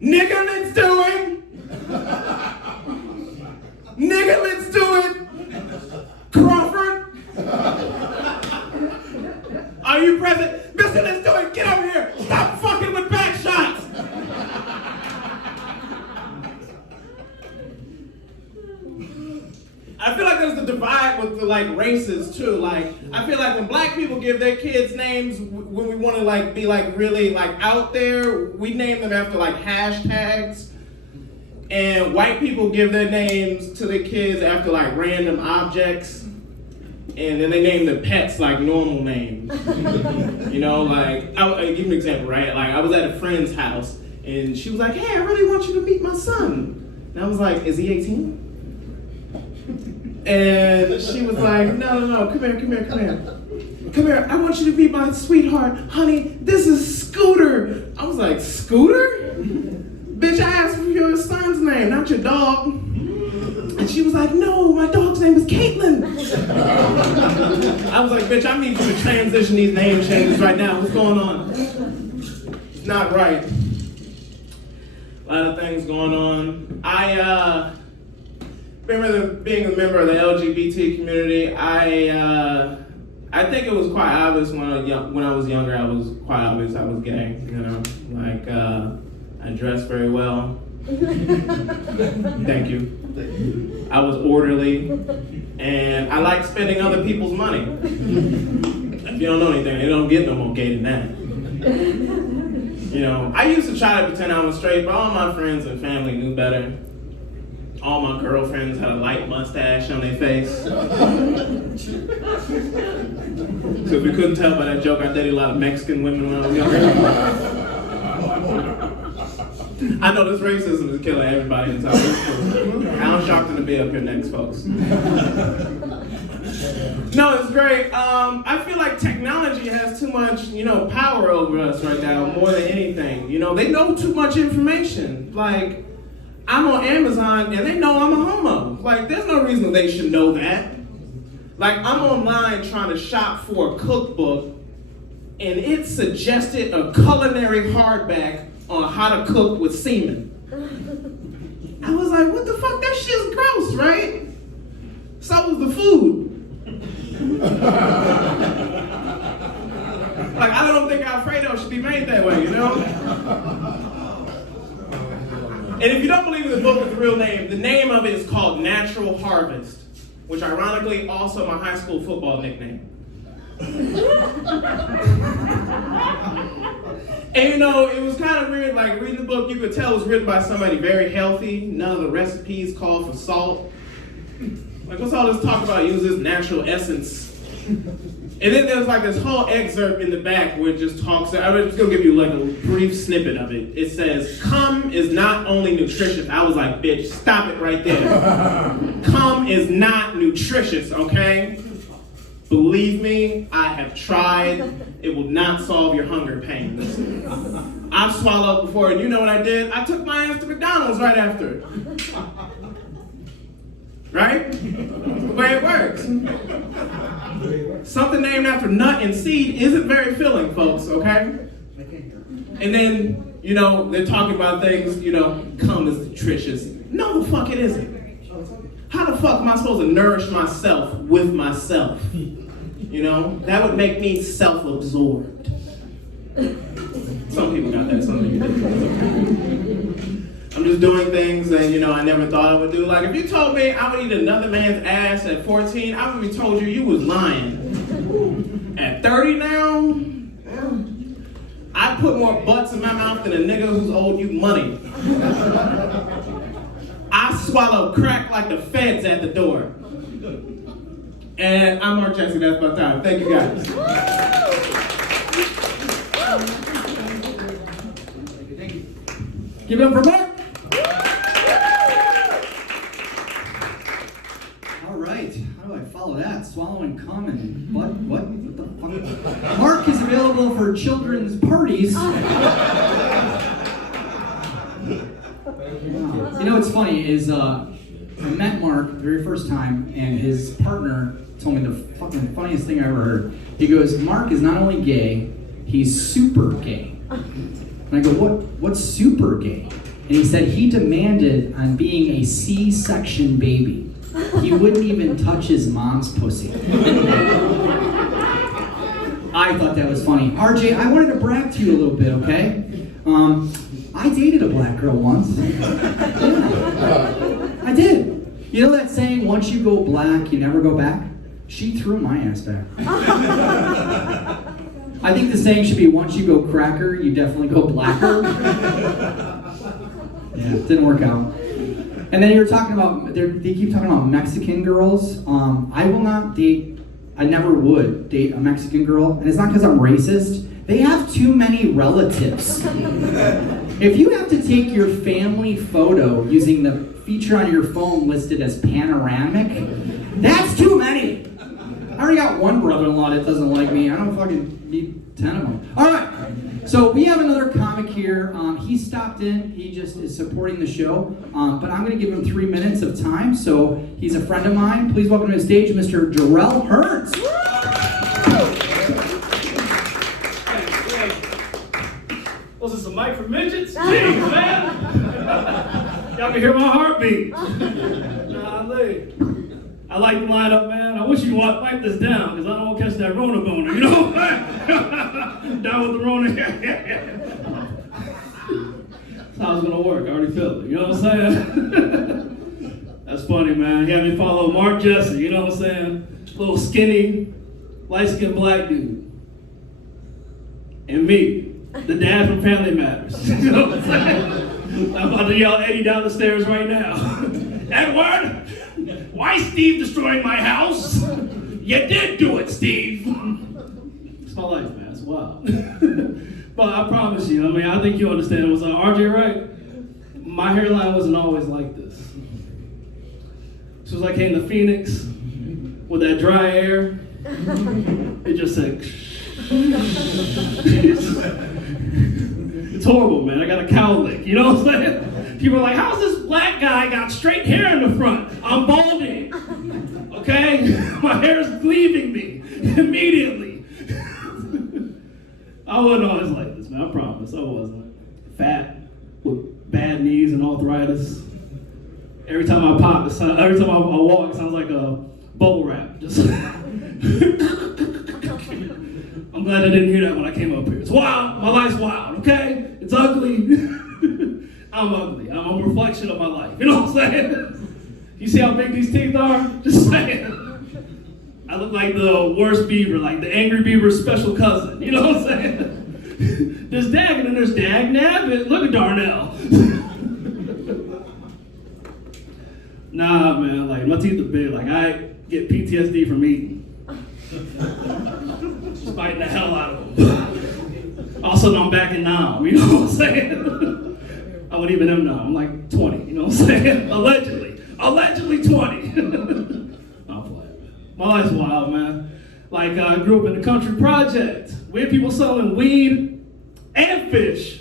Nigga, let's do it. Nigga, let's do it. Crawford. Are you present? Mister, let's do it. Get over here. Stop fucking with back shots. I feel like there's a divide with the like races too. Like I feel like when black people give their kids names, when we want to like be like really like out there, we name them after like hashtags. And white people give their names to their kids after like random objects. And then they name their pets like normal names. You know, like I'll give you an example, right? Like I was at a friend's house and she was like, "Hey, I really want you to meet my son." And I was like, "Is he 18? And she was like, no, come here, I want you to be my sweetheart. Honey, this is Scooter. I was like, Scooter? Bitch, I asked for your son's name, not your dog. And she was like, no, my dog's name is Caitlin. I was like, bitch, I need you to transition these name changes right now. What's going on? It's not right. A lot of things going on. I remember being a member of the LGBT community. I think it was quite obvious when I was younger. I was quite obvious I was gay. You know, like I dressed very well. Thank you. I was orderly, and I liked spending other people's money. If you don't know anything, they don't get no more gay than that. You know, I used to try to pretend I was straight, but all my friends and family knew better. All my girlfriends had a light mustache on their face. So if you couldn't tell by that joke, I dated a lot of Mexican women when I was younger. I know this racism is killing everybody in South Africa. I'm shocked to be up here next, folks. No, it's great. I feel like technology has too much, power over us right now, more than anything. They know too much information. Like, I'm on Amazon and they know I'm a homo. Like, there's no reason they should know that. Like, I'm online trying to shop for a cookbook and it suggested a culinary hardback on how to cook with semen. I was like, what the fuck? That shit's gross, right? So was the food. Like, I don't think Alfredo should be made that way, And if you don't believe in the book with the real name, the name of it is called Natural Harvest, which ironically also my high school football nickname. And it was kind of weird, like reading the book, you could tell it was written by somebody very healthy. None of the recipes call for salt. Like, what's all this talk about? Use this natural essence. And then there's like this whole excerpt in the back where it just talks, I'm just gonna give you like a brief snippet of it. It says, cum is not only nutritious. I was like, bitch, stop it right there. Cum is not nutritious, okay? Believe me, I have tried. It will not solve your hunger pains. I've swallowed before, and you know what I did? I took my ass to McDonald's right after. Right? The way it works. Something named after nut and seed isn't very filling, folks, okay? And then, they're talking about things, cum is nutritious. No, the fuck it isn't. How the fuck am I supposed to nourish myself with myself? That would make me self-absorbed. Some people got that, some people didn't. I'm just doing things that, I never thought I would do. Like, if you told me I would eat another man's ass at 14, I would have told you was lying. At 30 now, I put more butts in my mouth than a nigga who's owed you money. I swallow crack like the feds at the door. And I'm Mark Jesse, that's about time. Thank you guys. Give it up for Mark. All right, how do I follow that? Swallowing cum and butt, what the fuck? Mark is available for children's parties. You know what's funny is I met Mark the very first time, and his partner told me the fucking funniest thing I ever heard. He goes, Mark is not only gay, he's super gay. And I go, what's super gay? And he said he demanded on being a C-section baby. He wouldn't even touch his mom's pussy. I thought that was funny. RJ, I wanted to brag to you a little bit, okay? I dated a black girl once. Yeah, I did. You know that saying, once you go black, you never go back? She threw my ass back. I think the saying should be, once you go cracker, you definitely go blacker. Yeah, it didn't work out. And then you're talking about, they keep talking about Mexican girls. I will not date, I never would date a Mexican girl. And it's not because I'm racist. They have too many relatives. If you have to take your family photo using the feature on your phone listed as panoramic, that's too many. I already got one brother-in-law that doesn't like me. I don't fucking need 10 of them. All right, so we have another comic here. He stopped in. He just is supporting the show. But I'm going to give him 3 minutes of time. So he's a friend of mine. Please welcome to the stage, Mr. Jarrell Hearns. Was this a mic for midgets? Jeez, man! Y'all can hear my heartbeat. Golly. I like the lineup, man. I wish you'd wipe this down, because I don't want to catch that Rona boner, you know? Down with the Rona. That's how it's going to work. I already feel it. You know what I'm saying? That's funny, man. He had me follow Mark Jesse, you know what I'm saying? Little skinny, light-skinned black dude. And me. The dad from Family Matters. You know what I'm saying? I'm about to yell Eddie down the stairs right now. Edward, why is Steve destroying my house? You did do it, Steve. It's my life, man. It's wild. But I promise you, I mean, I think you understand. It was RJ, right? My hairline wasn't always like this. As soon as I came to Phoenix with that dry air, it just said, it's horrible, man. I got a cow lick. You know what I'm saying? People are like, how's this black guy got straight hair in the front? I'm balding. Okay? My hair is leaving me immediately. I wasn't always like this, man. I promise. I wasn't. Fat, with bad knees and arthritis. Every time I pop, every time I walk, it sounds like a bubble wrap. Just I'm glad I didn't hear that when I came up here. It's wild. My life's wild, okay? It's ugly. I'm ugly. I'm a reflection of my life. You know what I'm saying? You see how big these teeth are? Just saying. I look like the worst beaver, like the angry beaver's special cousin. You know what I'm saying? There's Dag and then there's Dag Nabbit. Look at Darnell. Nah, man, like my teeth are big. Like I get PTSD from eating. Just biting the hell out of them. Also, I'm back in now. You know what I'm saying? I wouldn't even know now. I'm like 20. You know what I'm saying? Allegedly 20. I'm playing. My life's wild, man. Like I grew up in the country project. We had people selling weed and fish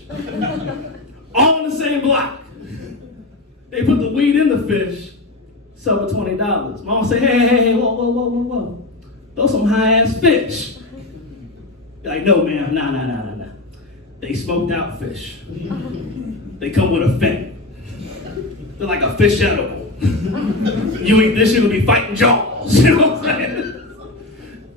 all in the same block. They put the weed in the fish, sell for $20. Mama say, hey, whoa. Those some high-ass fish. You're like, no, man, nah. They smoked out fish. They come with a fin. They're like a fish edible. You eat this, you're gonna be fighting jaws. You know what I'm saying?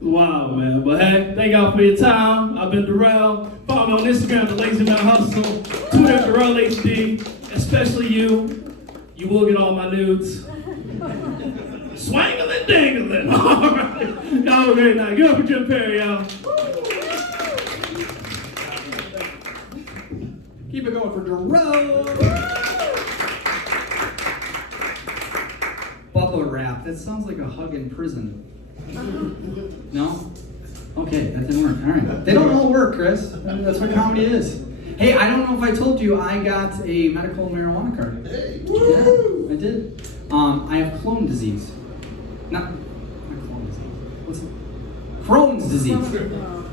Wow, man. But hey, thank y'all for your time. I've been Darrell. Follow me on Instagram, The Lazy Man Hustle. Twitter, Darrell HD. Especially you. You will get all my nudes. Swangling, dangling. All right. Y'all have a great night. Give it up for Jim Perry, y'all. Keep it going for Darrell. Bubble wrap. That sounds like a hug in prison. No? Okay, that didn't work. All right. They don't all work, Chris. That's what comedy is. Hey, I don't know if I told you I got a medical marijuana card. Yeah, I did. I have Crohn's disease. Not Crohn's disease. What's it? Crohn's disease.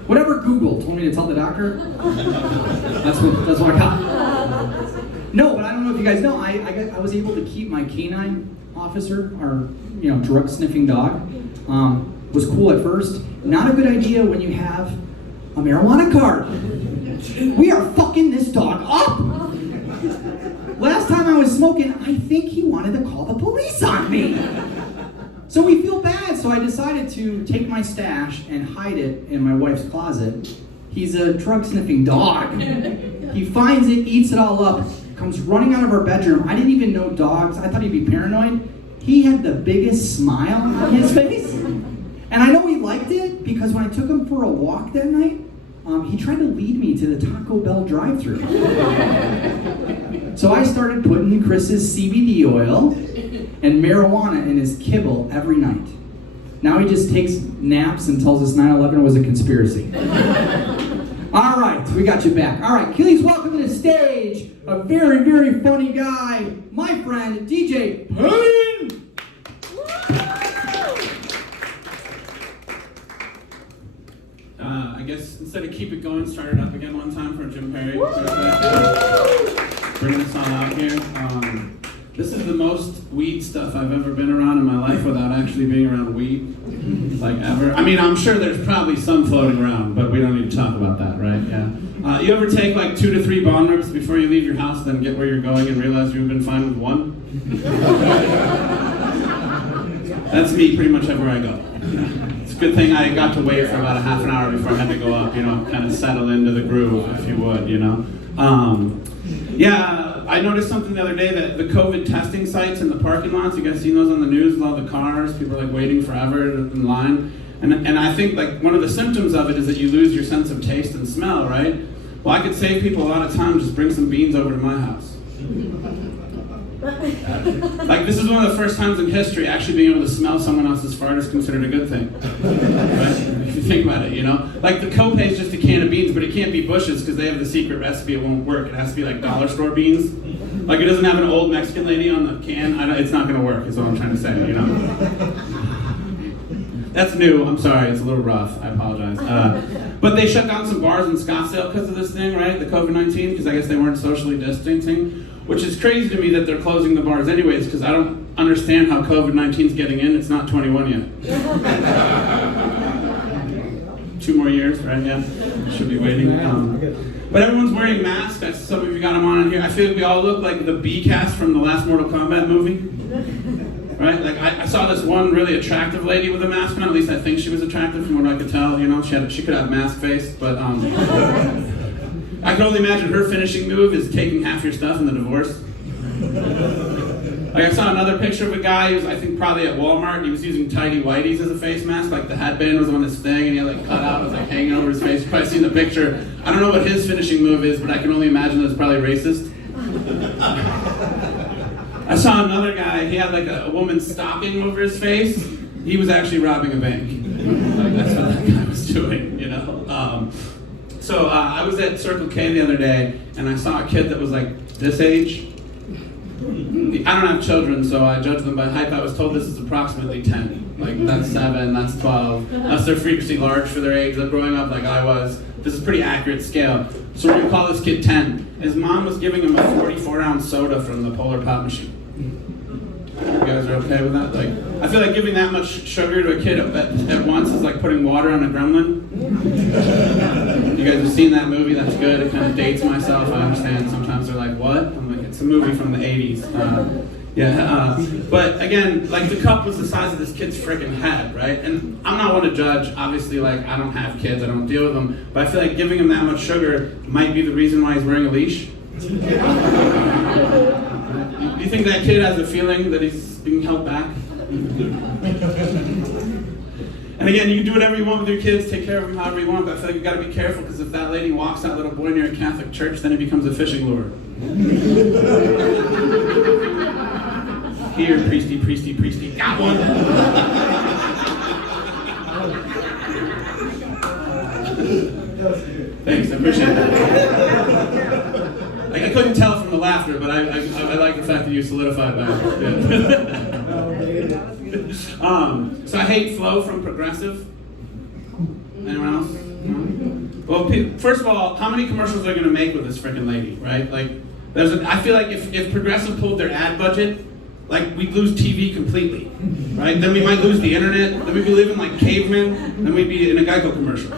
Whatever Google told me to tell the doctor. That's what I got. No, but I don't know if you guys know, I was able to keep my canine officer, our drug sniffing dog. Was cool at first. Not a good idea when you have a marijuana card. We are fucking this dog up. Last time I was smoking, I think he wanted to call the police on me. So we feel bad, so I decided to take my stash and hide it in my wife's closet. He's a drug-sniffing dog. He finds it, eats it all up, comes running out of our bedroom. I didn't even know dogs. I thought he'd be paranoid. He had the biggest smile on his face. And I know he liked it because when I took him for a walk that night, he tried to lead me to the Taco Bell drive-thru. So I started putting Chris's CBD oil and marijuana in his kibble every night. Now he just takes naps and tells us 9/11 was a conspiracy. All right, we got you back. All right, please welcome to the stage a very, very funny guy, my friend, DJ Payne. I guess instead of keep it going, start it up again one time for Jim Perry. Bring this on out here. This is the most weed stuff I've ever been around in my life without actually being around weed, like ever. I mean, I'm sure there's probably some floating around, but we don't need to talk about that, right? Yeah. You ever take like 2 to 3 bong rips before you leave your house, then get where you're going and realize you've been fine with one? That's me pretty much everywhere I go. It's a good thing I got to wait for about a half an hour before I had to go up, kind of settle into the groove, if you would, Yeah, I noticed something the other day that the COVID testing sites in the parking lots, you guys seen those on the news with all the cars, people are like waiting forever in line. And I think like one of the symptoms of it is that you lose your sense of taste and smell, right? Well, I could save people a lot of time, just bring some beans over to my house. Like this is one of the first times in history actually being able to smell someone else's fart is considered a good thing. Right? If you think about it, Like the copay is just a can of beans, but it can't be Bush's because they have the secret recipe, it won't work. It has to be like dollar store beans. Like it doesn't have an old Mexican lady on the can, it's not gonna work is what I'm trying to say, That's new, I'm sorry, it's a little rough, I apologize. But they shut down some bars in Scottsdale because of this thing, right? The COVID-19, because I guess they weren't socially distancing. Which is crazy to me that they're closing the bars anyways, because I don't understand how COVID-19 is getting in. It's not 21 yet. 2 more years, right? Yeah, should be waiting. But everyone's wearing masks. Some of you got them on here. I feel like we all look like the B cast from the last Mortal Kombat movie. Right? Like I saw this one really attractive lady with a mask on. At least I think she was attractive from what I could tell. She could have mask face, but I can only imagine her finishing move is taking half your stuff in the divorce. Like I saw another picture of a guy who was, I think, probably at Walmart, and he was using tidy whities as a face mask. Like the headband was on this thing, and he had like cut out, it was like hanging over his face. You've probably seen the picture. I don't know what his finishing move is, but I can only imagine that it's probably racist. I saw another guy, he had like a woman's stocking over his face. He was actually robbing a bank. Like that's what that guy was doing, So I was at Circle K the other day, and I saw a kid that was like this age. I don't have children, so I judge them by height. I was told this is approximately 10. Like that's 7, that's 12. Unless they're freakishly large for their age, like growing up like I was. This is a pretty accurate scale. So we're gonna call this kid 10. His mom was giving him a 44-ounce soda from the Polar Pop machine. You guys are okay with that? Like, I feel like giving that much sugar to a kid at once is like putting water on a gremlin. You guys have seen that movie? That's good. It kind of dates myself. I understand. Sometimes they're like, what? I'm like, it's a movie from the 80s. But again, like the cup was the size of this kid's freaking head, right? And I'm not one to judge. Obviously, like I don't have kids. I don't deal with them. But I feel like giving him that much sugar might be the reason why he's wearing a leash. Do you think that kid has a feeling that he's being held back? And again, you can do whatever you want with your kids, take care of them however you want, but I feel like you've got to be careful because if that lady walks that little boy near a Catholic church, then it becomes a fishing lure. Here, priesty, got one! Thanks, I appreciate that. Like, I couldn't tell from the laughter, but I like the fact that you solidified that. Yeah. So I hate Flow from Progressive. Anyone else? No? Well, first of all, how many commercials are they going to make with this freaking lady, right? Like, I feel like if Progressive pulled their ad budget, like we'd lose TV completely, right? Then we might lose the internet. Then we'd be living like cavemen. Then we'd be in a Geico commercial.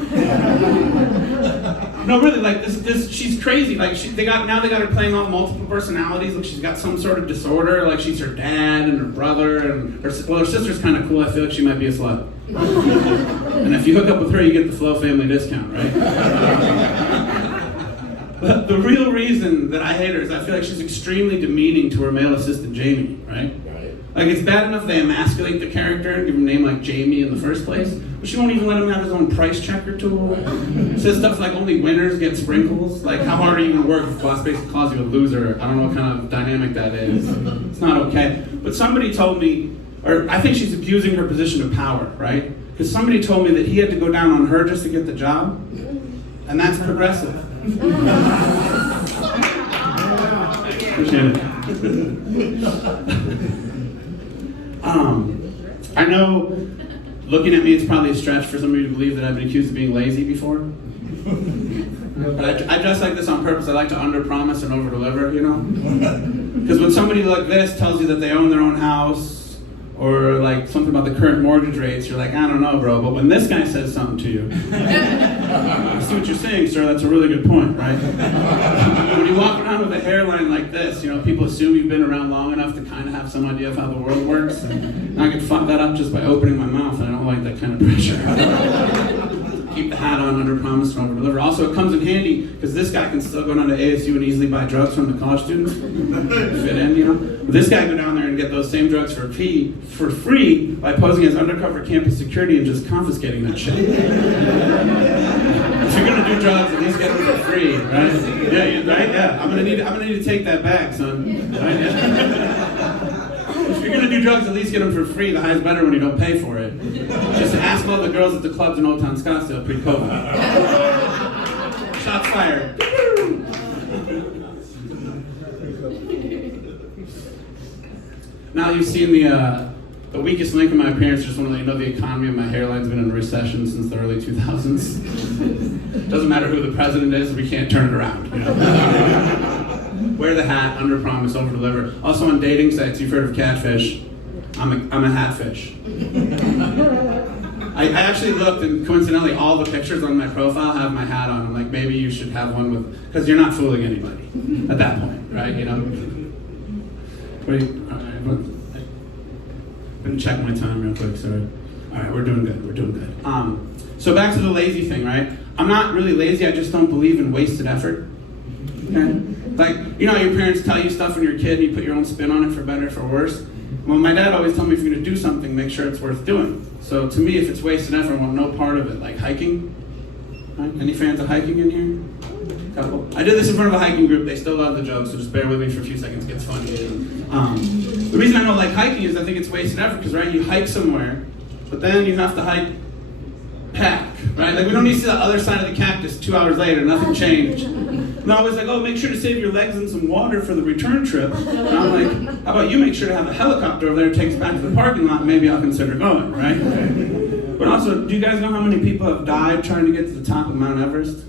No, really, like this. She's crazy. Like they got her playing all multiple personalities. Like she's got some sort of disorder. Like she's her dad and her brother and her sister's kind of cool. I feel like she might be a slut. And if you hook up with her, you get the Flo family discount, right? But the real reason that I hate her is I feel like she's extremely demeaning to her male assistant Jamie, right? Like it's bad enough they emasculate the character and give him a name like Jamie in the first place, but she won't even let him have his own price checker tool. Says stuff like only winners get sprinkles. Like how hard are you gonna work if boss basically calls you a loser? I don't know what kind of dynamic that is. It's not okay. But somebody told me, or I think she's abusing her position of power, right? Because somebody told me that he had to go down on her just to get the job, and that's progressive. Appreciate it. I know, looking at me, it's probably a stretch for somebody to believe that I've been accused of being lazy before. But I dress like this on purpose. I like to under-promise and over-deliver, you know? Because when somebody like this tells you that they own their own house, or like something about the current mortgage rates, you're like, I don't know, bro. But when this guy says something to you, I see what you're saying, sir. That's a really good point, right? When you walk around with a hairline like this, you know, people assume you've been around long enough to kind of have some idea of how the world works. And I can fuck that up just by opening my mouth, and I don't like that kind of pressure. Keep the hat on, under promise and over deliver. Also, it comes in handy because this guy can still go down to ASU and easily buy drugs from the college students. Fit in, you know. But this guy can go down there and get those same drugs for free by posing as undercover campus security and just confiscating that shit. If you're gonna do drugs, at least get them for free, right? Yeah, right. Yeah. I'm gonna need to take that back, son. Right? Yeah. If you're gonna do drugs, at least get them for free. The high's better when you don't pay for it. Just ask all the girls at the clubs in Old Town Scottsdale pre-COVID. Shots fired. Now you've seen the weakest link in my appearance. Just want to let you know the economy of my hairline's been in a recession since the early 2000s. Doesn't matter who the president is, we can't turn it around. You know? Wear the hat, under promise, over deliver. Also on dating sites, you've heard of catfish. I'm a hatfish. I actually looked, and coincidentally, all the pictures on my profile have my hat on. I'm like, maybe you should have one with, because you're not fooling anybody at that point, right? You know. What do you? I'm gonna check my time real quick. Sorry. All right, we're doing good. We're doing good. So back to the lazy thing, right? I'm not really lazy. I just don't believe in wasted effort. Okay? Like, you know how your parents tell you stuff when you're a kid and you put your own spin on it for better or for worse? Well, my dad always told me if you're going to do something, make sure it's worth doing. So to me, if it's wasted effort, I want no part of it. Like hiking. Right? Any fans of hiking in here? Couple. I did this in front of a hiking group. They still love the joke, so just bear with me for a few seconds. It gets funny. The reason I don't like hiking is I think it's wasted effort because, right, you hike somewhere, but then you have to hike back, right? Like we don't need to see the other side of the cactus 2 hours later. Nothing changed. And I was like, oh, make sure to save your legs and some water for the return trip. And I'm like, how about you make sure to have a helicopter over there that takes back to the parking lot, and maybe I'll consider going, right? But also, do you guys know how many people have died trying to get to the top of Mount Everest?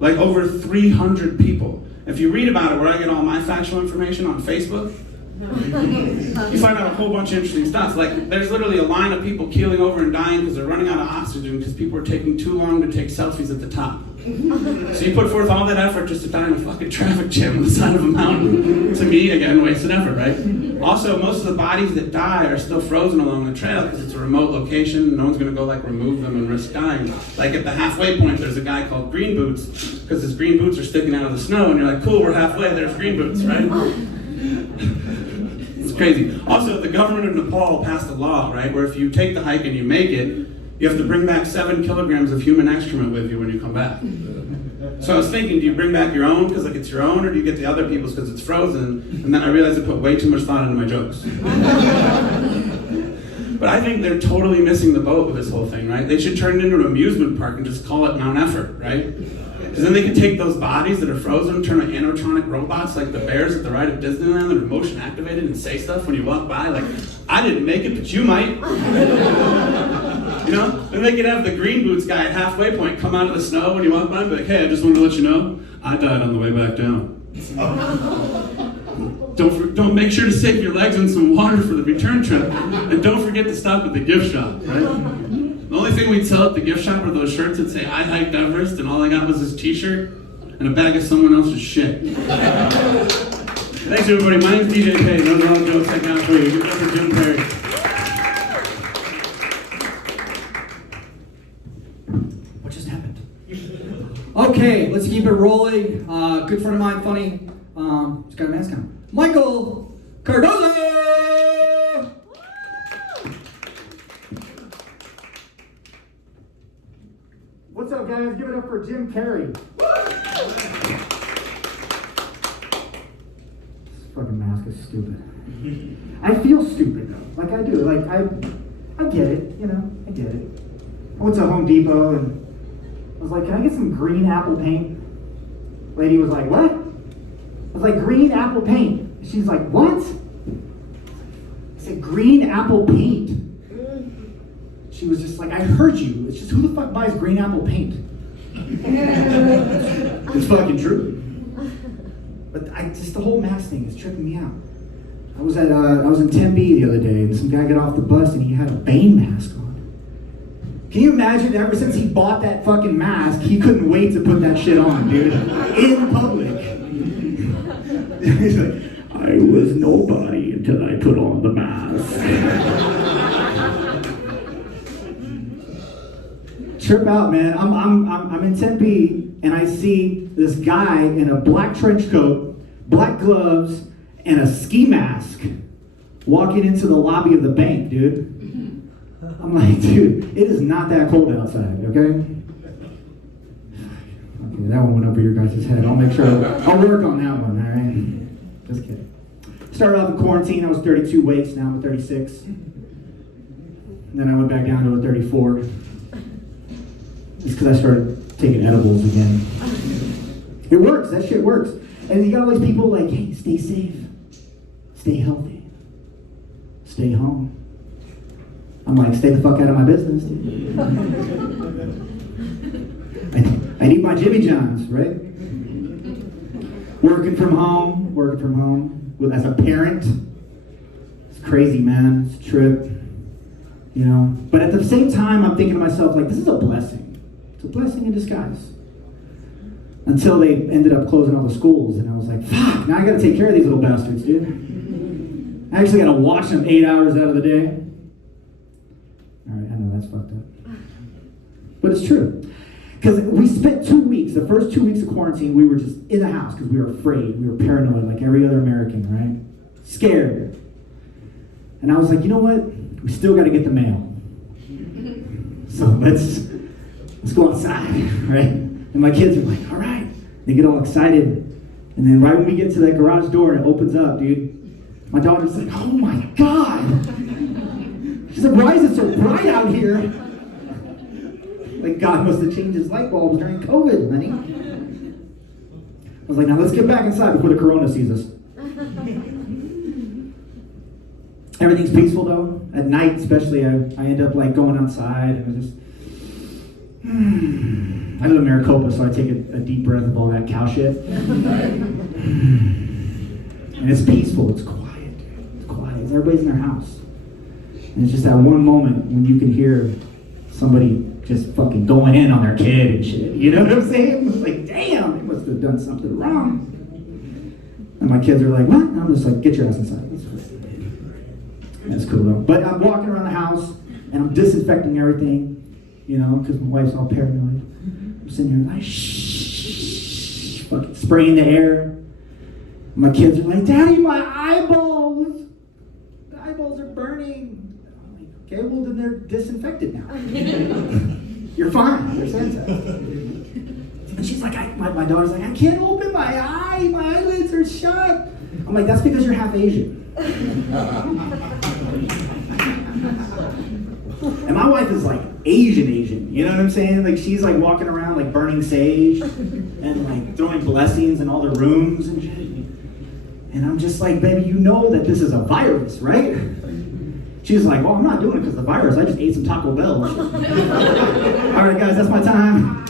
Like over 300 people. If you read about it, where I get all my factual information on Facebook, you find out a whole bunch of interesting stuff. Like, there's literally a line of people keeling over and dying because they're running out of oxygen because people are taking too long to take selfies at the top. So you put forth all that effort just to die in a fucking traffic jam on the side of a mountain. To me, again, wasted effort, right? Also, most of the bodies that die are still frozen along the trail because it's a remote location. No one's gonna go like remove them and risk dying. Like at the halfway point, there's a guy called Green Boots because his green boots are sticking out of the snow, and you're like, cool, we're halfway. There's Green Boots, right? It's crazy. Also, the government of Nepal passed a law, right, where if you take the hike and you make it, you have to bring back 7 kilograms of human excrement with you when you come back. So I was thinking, do you bring back your own because like it's your own, or do you get the other people's because it's frozen? And then I realized I put way too much thought into my jokes. But I think they're totally missing the boat with this whole thing, right? They should turn it into an amusement park and just call it Mount Effort, right? Because then they could take those bodies that are frozen, turn them animatronic robots like the bears at the ride at Disneyland that are motion activated and say stuff when you walk by, like, I didn't make it, but you might. You know? Then they could have the green boots guy at halfway point come out of the snow when you walk by and be like, hey, I just wanted to let you know, I died on the way back down. Don't make sure to save your legs in some water for the return trip. And don't forget to stop at the gift shop, right? The only thing we'd sell at the gift shop are those shirts that say, I hiked Everest, and all I got was this t-shirt and a bag of someone else's shit. Thanks, everybody. My name's DJ Payne. Those are all jokes I got for you. Give it up for Jim Perry. What just happened? Okay, let's keep it rolling. Good friend of mine, funny. He's got a mask on. Michael Cardozo! What's up, guys? Give it up for Jim Carrey. This fucking mask is stupid. I feel stupid though. Like I do. Like I get it. You know, I get it. I went to Home Depot and I was like, "Can I get some green apple paint?" Lady was like, "What?" I was like, "Green apple paint." She's like, "What?" I said, "Green apple paint." She was just like, "I heard you. It's just who the fuck buys green apple paint?" It's fucking true. But the whole mask thing is tripping me out. I was in Tempe the other day, and some guy got off the bus and he had a Bane mask on. Can you imagine? Ever since he bought that fucking mask, he couldn't wait to put that shit on, dude, in public. He's like, I was nobody until I put on the mask. Trip out, man. I'm in Tempe, and I see this guy in a black trench coat, black gloves, and a ski mask walking into the lobby of the bank, dude. I'm like, dude, it is not that cold outside, okay? Okay, that one went over your guys' head. I'll make sure, I'll work on that one, all right? Just kidding. Started off in quarantine, I was 32 weights, now I'm 36. And then I went back down to a 34. Just because I started taking edibles again. It works, that shit works. And you got all these people like, hey, stay safe, stay healthy, stay home. I'm like, stay the fuck out of my business, dude. I need my Jimmy Johns, right? Working from home as a parent. It's crazy, man. It's a trip, you know. But at the same time, I'm thinking to myself, like, this is a blessing. It's a blessing in disguise. Until they ended up closing all the schools, and I was like, fuck, now I gotta take care of these little bastards, dude. I actually gotta watch them 8 hours out of the day. All right, I know that's fucked up. But it's true. Because we spent 2 weeks, the first 2 weeks of quarantine, we were just in the house because we were afraid. We were paranoid like every other American, right? Scared. And I was like, you know what? We still got to get the mail. So let's go outside, right? And my kids are like, all right. They get all excited. And then right when we get to that garage door and it opens up, dude, my daughter's like, oh my God. She's like, why is it so bright out here? Like God must have changed his light bulbs during COVID, honey. I was like, now let's get back inside before the corona sees us. Everything's peaceful though. At night especially, I end up like going outside and I just... I live in Maricopa, so I take a deep breath of all that cow shit. And it's peaceful, it's quiet. It's quiet. Everybody's in their house. And it's just that one moment when you can hear somebody just fucking going in on their kid and shit. You know what I'm saying? It's like, damn, they must have done something wrong. And my kids are like, what? And I'm just like, get your ass inside. That's cool though. But I'm walking around the house and I'm disinfecting everything, you know, because my wife's all paranoid. I'm sitting here like, shh, fucking spraying the air. My kids are like, Daddy, my eyeballs. The eyeballs are burning. Okay, well then they're disinfected now. You're fine. They're sanitized. And she's like, my daughter's like, I can't open my eye. My eyelids are shut. I'm like, that's because you're half Asian. And my wife is like Asian. You know what I'm saying? Like she's like walking around like burning sage and like throwing blessings in all the rooms and shit. And I'm just like, baby, you know that this is a virus, right? She's like, well, I'm not doing it because of the virus. I just ate some Taco Bell. All right, guys, that's my time.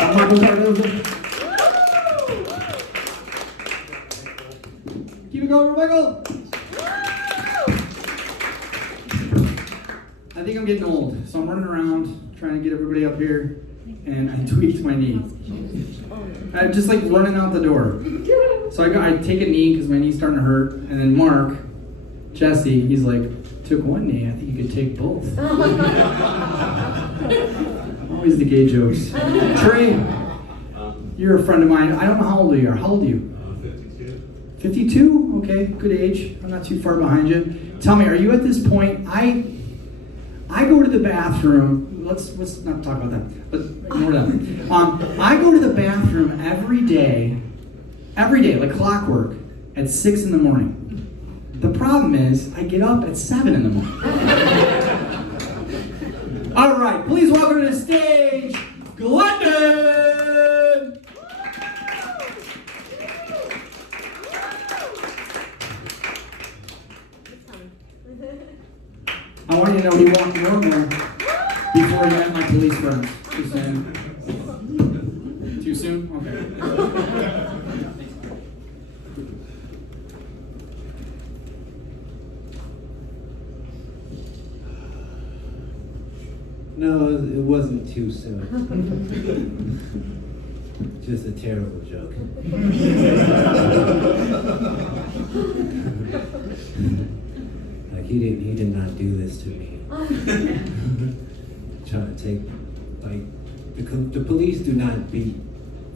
I'm Michael Cardozo. Keep it going, Michael. I think I'm getting old, so I'm running around trying to get everybody up here, and I tweaked my knee. I'm just like running out the door. So I take a knee because my knee's starting to hurt, and then Mark, Jesse, he's like, took one knee, I think you could take both. Always the gay jokes. Trey, you're a friend of mine. I don't know how old you are. How old are you? 52. 52? Okay, good age. I'm not too far behind you. Tell me, are you at this point? I go to the bathroom. Let's not talk about that. But ignore that. I go to the bathroom every day, like clockwork, at 6 in the morning. The problem is, I get up at 7 in the morning. All right, please welcome to the stage, Glendon! I want you to know he walked normal before he met my police friends. Too soon? Too soon? Okay. No, it wasn't too soon. Just a terrible joke. Like he did not do this to me. Trying to take, like, the police do not beat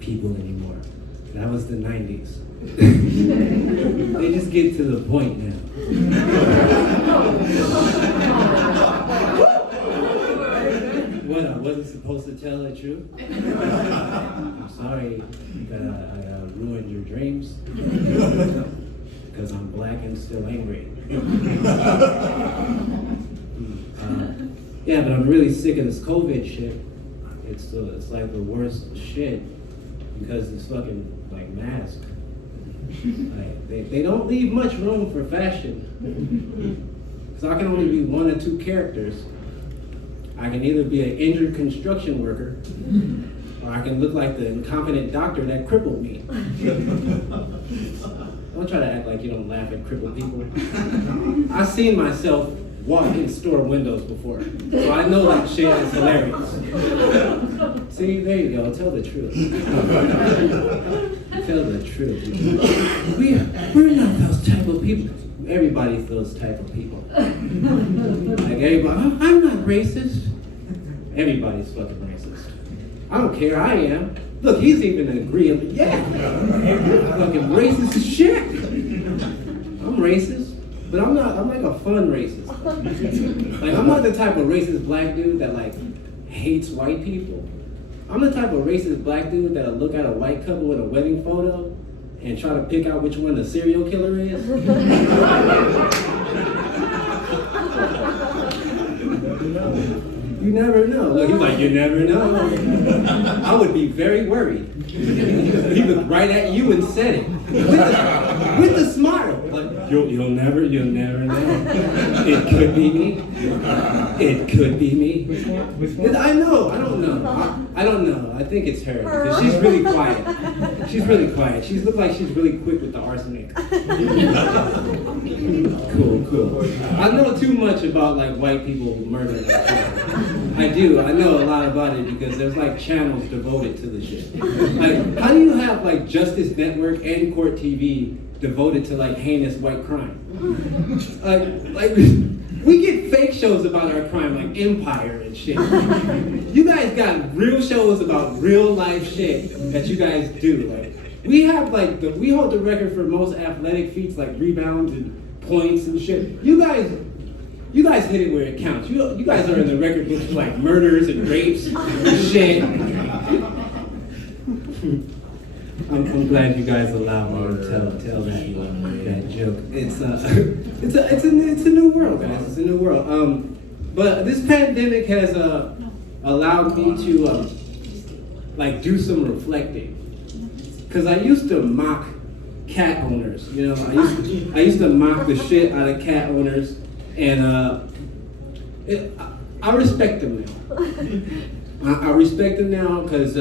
people anymore. That was the 90s. They just get to the point now. What, I wasn't supposed to tell the truth? I'm sorry that I ruined your dreams. Because I'm black and still angry. Yeah, but I'm really sick of this COVID shit. It's like the worst shit because it's fucking like masks. Like, they don't leave much room for fashion. Because I can only be one of two characters. I can either be an injured construction worker, or I can look like the incompetent doctor that crippled me. Don't try to act like you don't laugh at crippled people. I've seen myself walk in store windows before, so I know that shit is hilarious. See, there you go, tell the truth. Tell the truth. We're not those type of people. Everybody's those type of people. Like everybody, I'm not racist. Everybody's fucking racist. I don't care, I am. Look, he's even agreeing. Yeah, fucking racist as shit. I'm racist, but I'm like a fun racist. Like, I'm not the type of racist black dude that like hates white people. I'm the type of racist black dude that'll look at a white couple in a wedding photo and try to pick out which one the serial killer is. You never know. Look, he's like, you never know. I would be very worried. He looked right at you and said it. With a smile. Like, you'll never know. It could be me. It could be me. Which one? I know, I don't know. I don't know. I think it's her. Because she's really quiet. She's really quiet. She looks like she's really quick with the arsenic. Cool. I know too much about like white people murdering. I do. I know a lot about it because there's like channels devoted to the shit. Like, how do you have like Justice Network and Court TV devoted to like heinous white crime? Like we get fake shows about our crime like Empire and shit. You guys got real shows about real life shit that you guys do. Like, we have like we hold the record for most athletic feats like rebounds and points and shit. You guys hit it where it counts. You guys are in the record books for like murders and rapes and shit. I'm glad you guys allow me to tell that joke. It's a new world, guys. It's a new world. But this pandemic has allowed me to like do some reflecting. Cause I used to mock cat owners. You know, I used to mock the shit out of cat owners. And I respect them now. I respect them now because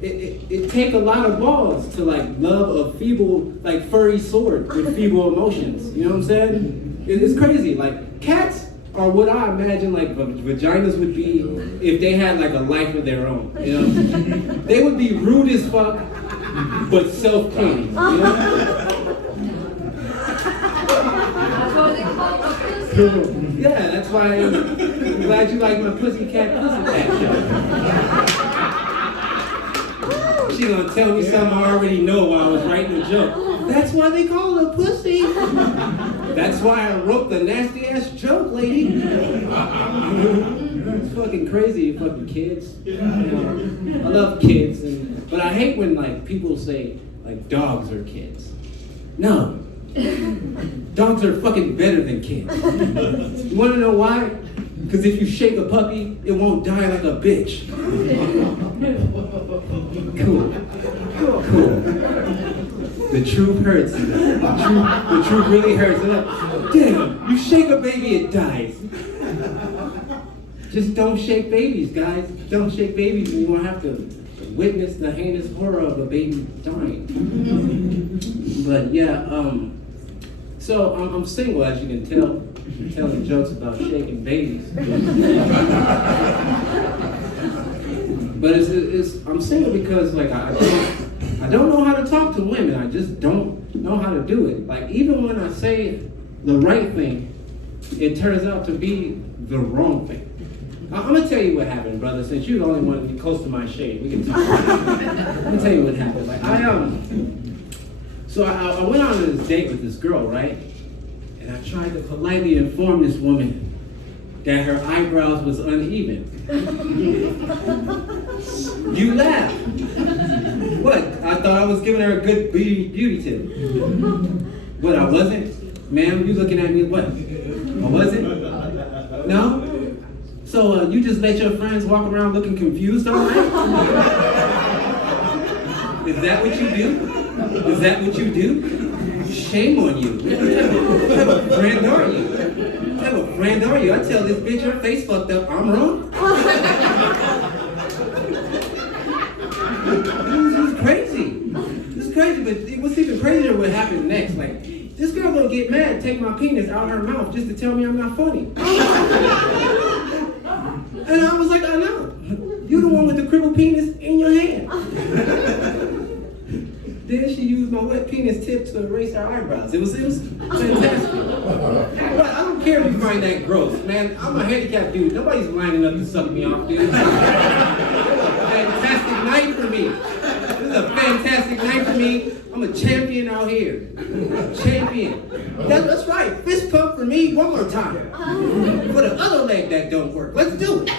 it take a lot of balls to like love a feeble, like furry sword with feeble emotions. You know what I'm saying? It's crazy. Like cats are what I imagine like vaginas would be if they had like a life of their own. You know, they would be rude as fuck, but self-cleaning. You know? Yeah, that's why I'm glad you like my pussycat joke. She gonna tell me something I already know while I was writing the joke. That's why they call it a pussy. That's why I wrote the nasty ass joke, lady. It's fucking crazy, you fucking kids. You know, I love kids, but I hate when like people say like dogs are kids. No. Dogs are fucking better than kids. You wanna know why? Because if you shake a puppy, it won't die like a bitch. Cool. The truth hurts. The truth really hurts. Damn, you shake a baby, it dies. Just don't shake babies, guys. Don't shake babies and you won't have to witness the heinous horror of a baby dying. But yeah, so I'm single, as you can tell. I'm telling jokes about shaking babies. But I'm single because like I don't know how to talk to women. I just don't know how to do it. Like even when I say the right thing, it turns out to be the wrong thing. I'm gonna tell you what happened, brother. Since you're the only one close to my shade, we can talk. I'm gonna tell you what happened. Like I went on this date with this girl, right? And I tried to politely inform this woman that her eyebrows was uneven. You laughed. What? I thought I was giving her a good beauty tip. What, I wasn't? Ma'am, you looking at me what? I wasn't? No? So you just let your friends walk around looking confused all night? Is that what you do? Is that what you do? Shame on you. What type of friend are you? What type of friend are you? I tell this bitch her face fucked up. I'm wrong? This is crazy. This is crazy, but what's even crazier what happens next? Like, this girl gonna get mad, take my penis out her mouth just to tell me I'm not funny. And I was like, I know. You the one with the crippled penis in your hand. Then she used my wet penis tip to erase her eyebrows. It was fantastic. But I don't care if you find that gross, man. I'm a handicapped dude. Nobody's lining up to suck me off, dude. This is a fantastic night for me. This is a fantastic night for me. I'm a champion out here. Champion. That's right. Fist pump for me one more time. For the other leg that don't work. Let's do it.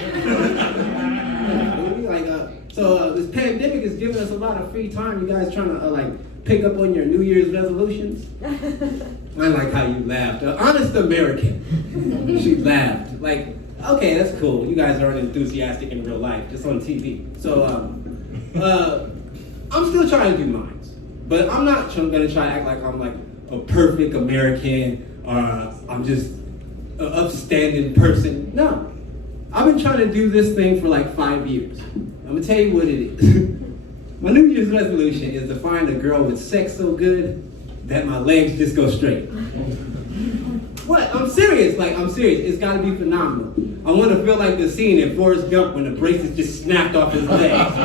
So this pandemic is giving us a lot of free time. You guys trying to like pick up on your New Year's resolutions? I like how you laughed. Honest American. She laughed. Like, okay, that's cool. You guys aren't enthusiastic in real life, just on TV. So I'm still trying to do mine. But I'm not gonna try to act like I'm like a perfect American or I'm just an upstanding person. No. I've been trying to do this thing for like 5 years. I'm gonna tell you what it is. My New Year's resolution is to find a girl with sex so good that my legs just go straight. What? I'm serious. Like, I'm serious. It's gotta be phenomenal. I wanna feel like the scene in Forrest Gump when the braces just snapped off his legs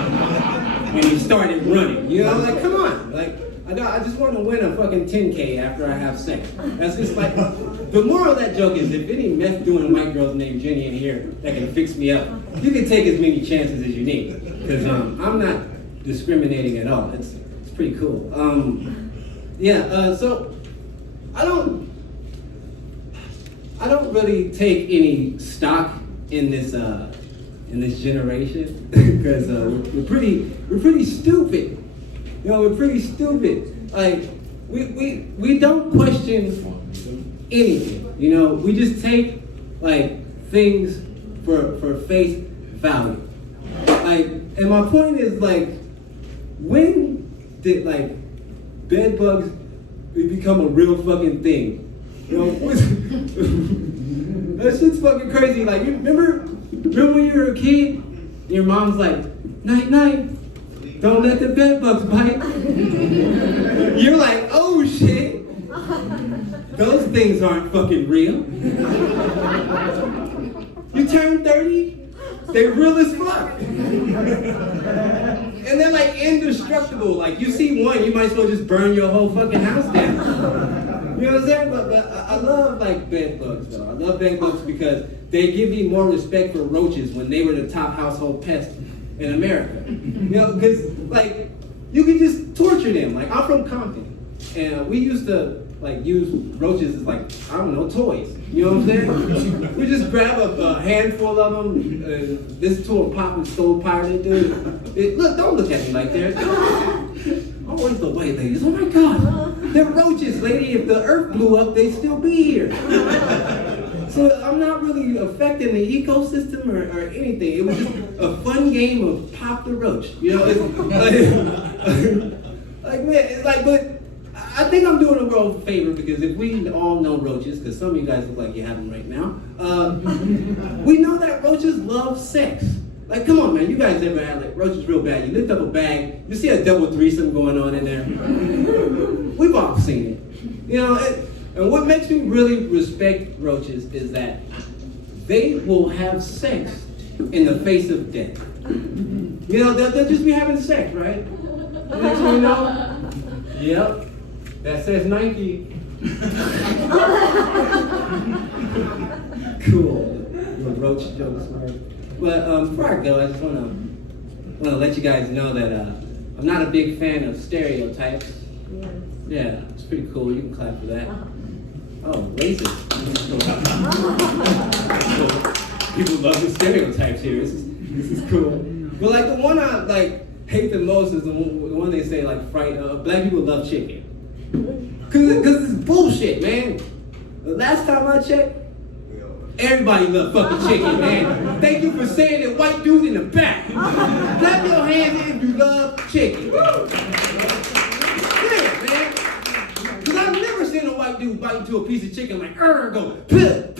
when he started running. You know, like, come on. Like, I just want to win a fucking 10K after I have sex. That's just like, the moral of that joke is if any meth doing white girls named Jenny in here that can fix me up, you can take as many chances as you need. Because I'm not discriminating at all. It's pretty cool. So I don't really take any stock in this generation because we're pretty stupid. You know, we're pretty stupid. Like, we don't question anything. You know, we just take like things for face value. Like, and my point is like, when did like bed bugs become a real fucking thing? You know, that shit's fucking crazy. Like, remember when you were a kid? Your mom's like, night, night. Don't let the bed bugs bite. You're like, oh shit. Those things aren't fucking real. You turn 30, they're real as fuck. And they're like indestructible. Like, you see one, you might as well just burn your whole fucking house down. You know what I'm saying? But I love like bed bugs though. I love bed bugs because they give me more respect for roaches when they were the top household pest in America. You know, because like you can just torture them. Like, I'm from Compton, and we used to like use roaches as like, I don't know, toys. You know what I'm saying? We just grab a handful of them, listen to a pop and stove pirate, dude. Look, don't look at me like that. I'm always the white ladies. Oh my God, they're roaches, lady. If the earth blew up, they'd still be here. So I'm not really affecting the ecosystem or anything. It was just a fun game of pop the roach. You know, it's like man, it's like, but I think I'm doing the world a favor because if we all know roaches, because some of you guys look like you have them right now, we know that roaches love sex. Like, come on, man, you guys ever had like roaches real bad? You lift up a bag, you see a double threesome going on in there. We've all seen it. You know, and what makes me really respect roaches is that they will have sex in the face of death. You know, they'll just be having sex, right? The next thing you know, yep, that says Nike. Cool. Little roach jokes, right? But before I go, I just want to let you guys know that I'm not a big fan of stereotypes. Yeah, it's pretty cool. You can clap for that. Oh, racist. People love the stereotypes here. This is cool. But like the one I like hate the most is the one they say like black people love chicken. Cause it's bullshit, man. The last time I checked, everybody love fucking chicken, man. Thank you for saying it, white dude in the back. Clap your hands if you love chicken. Yeah, man. Cause I've never seen a white dude bite into a piece of chicken like, go, pip.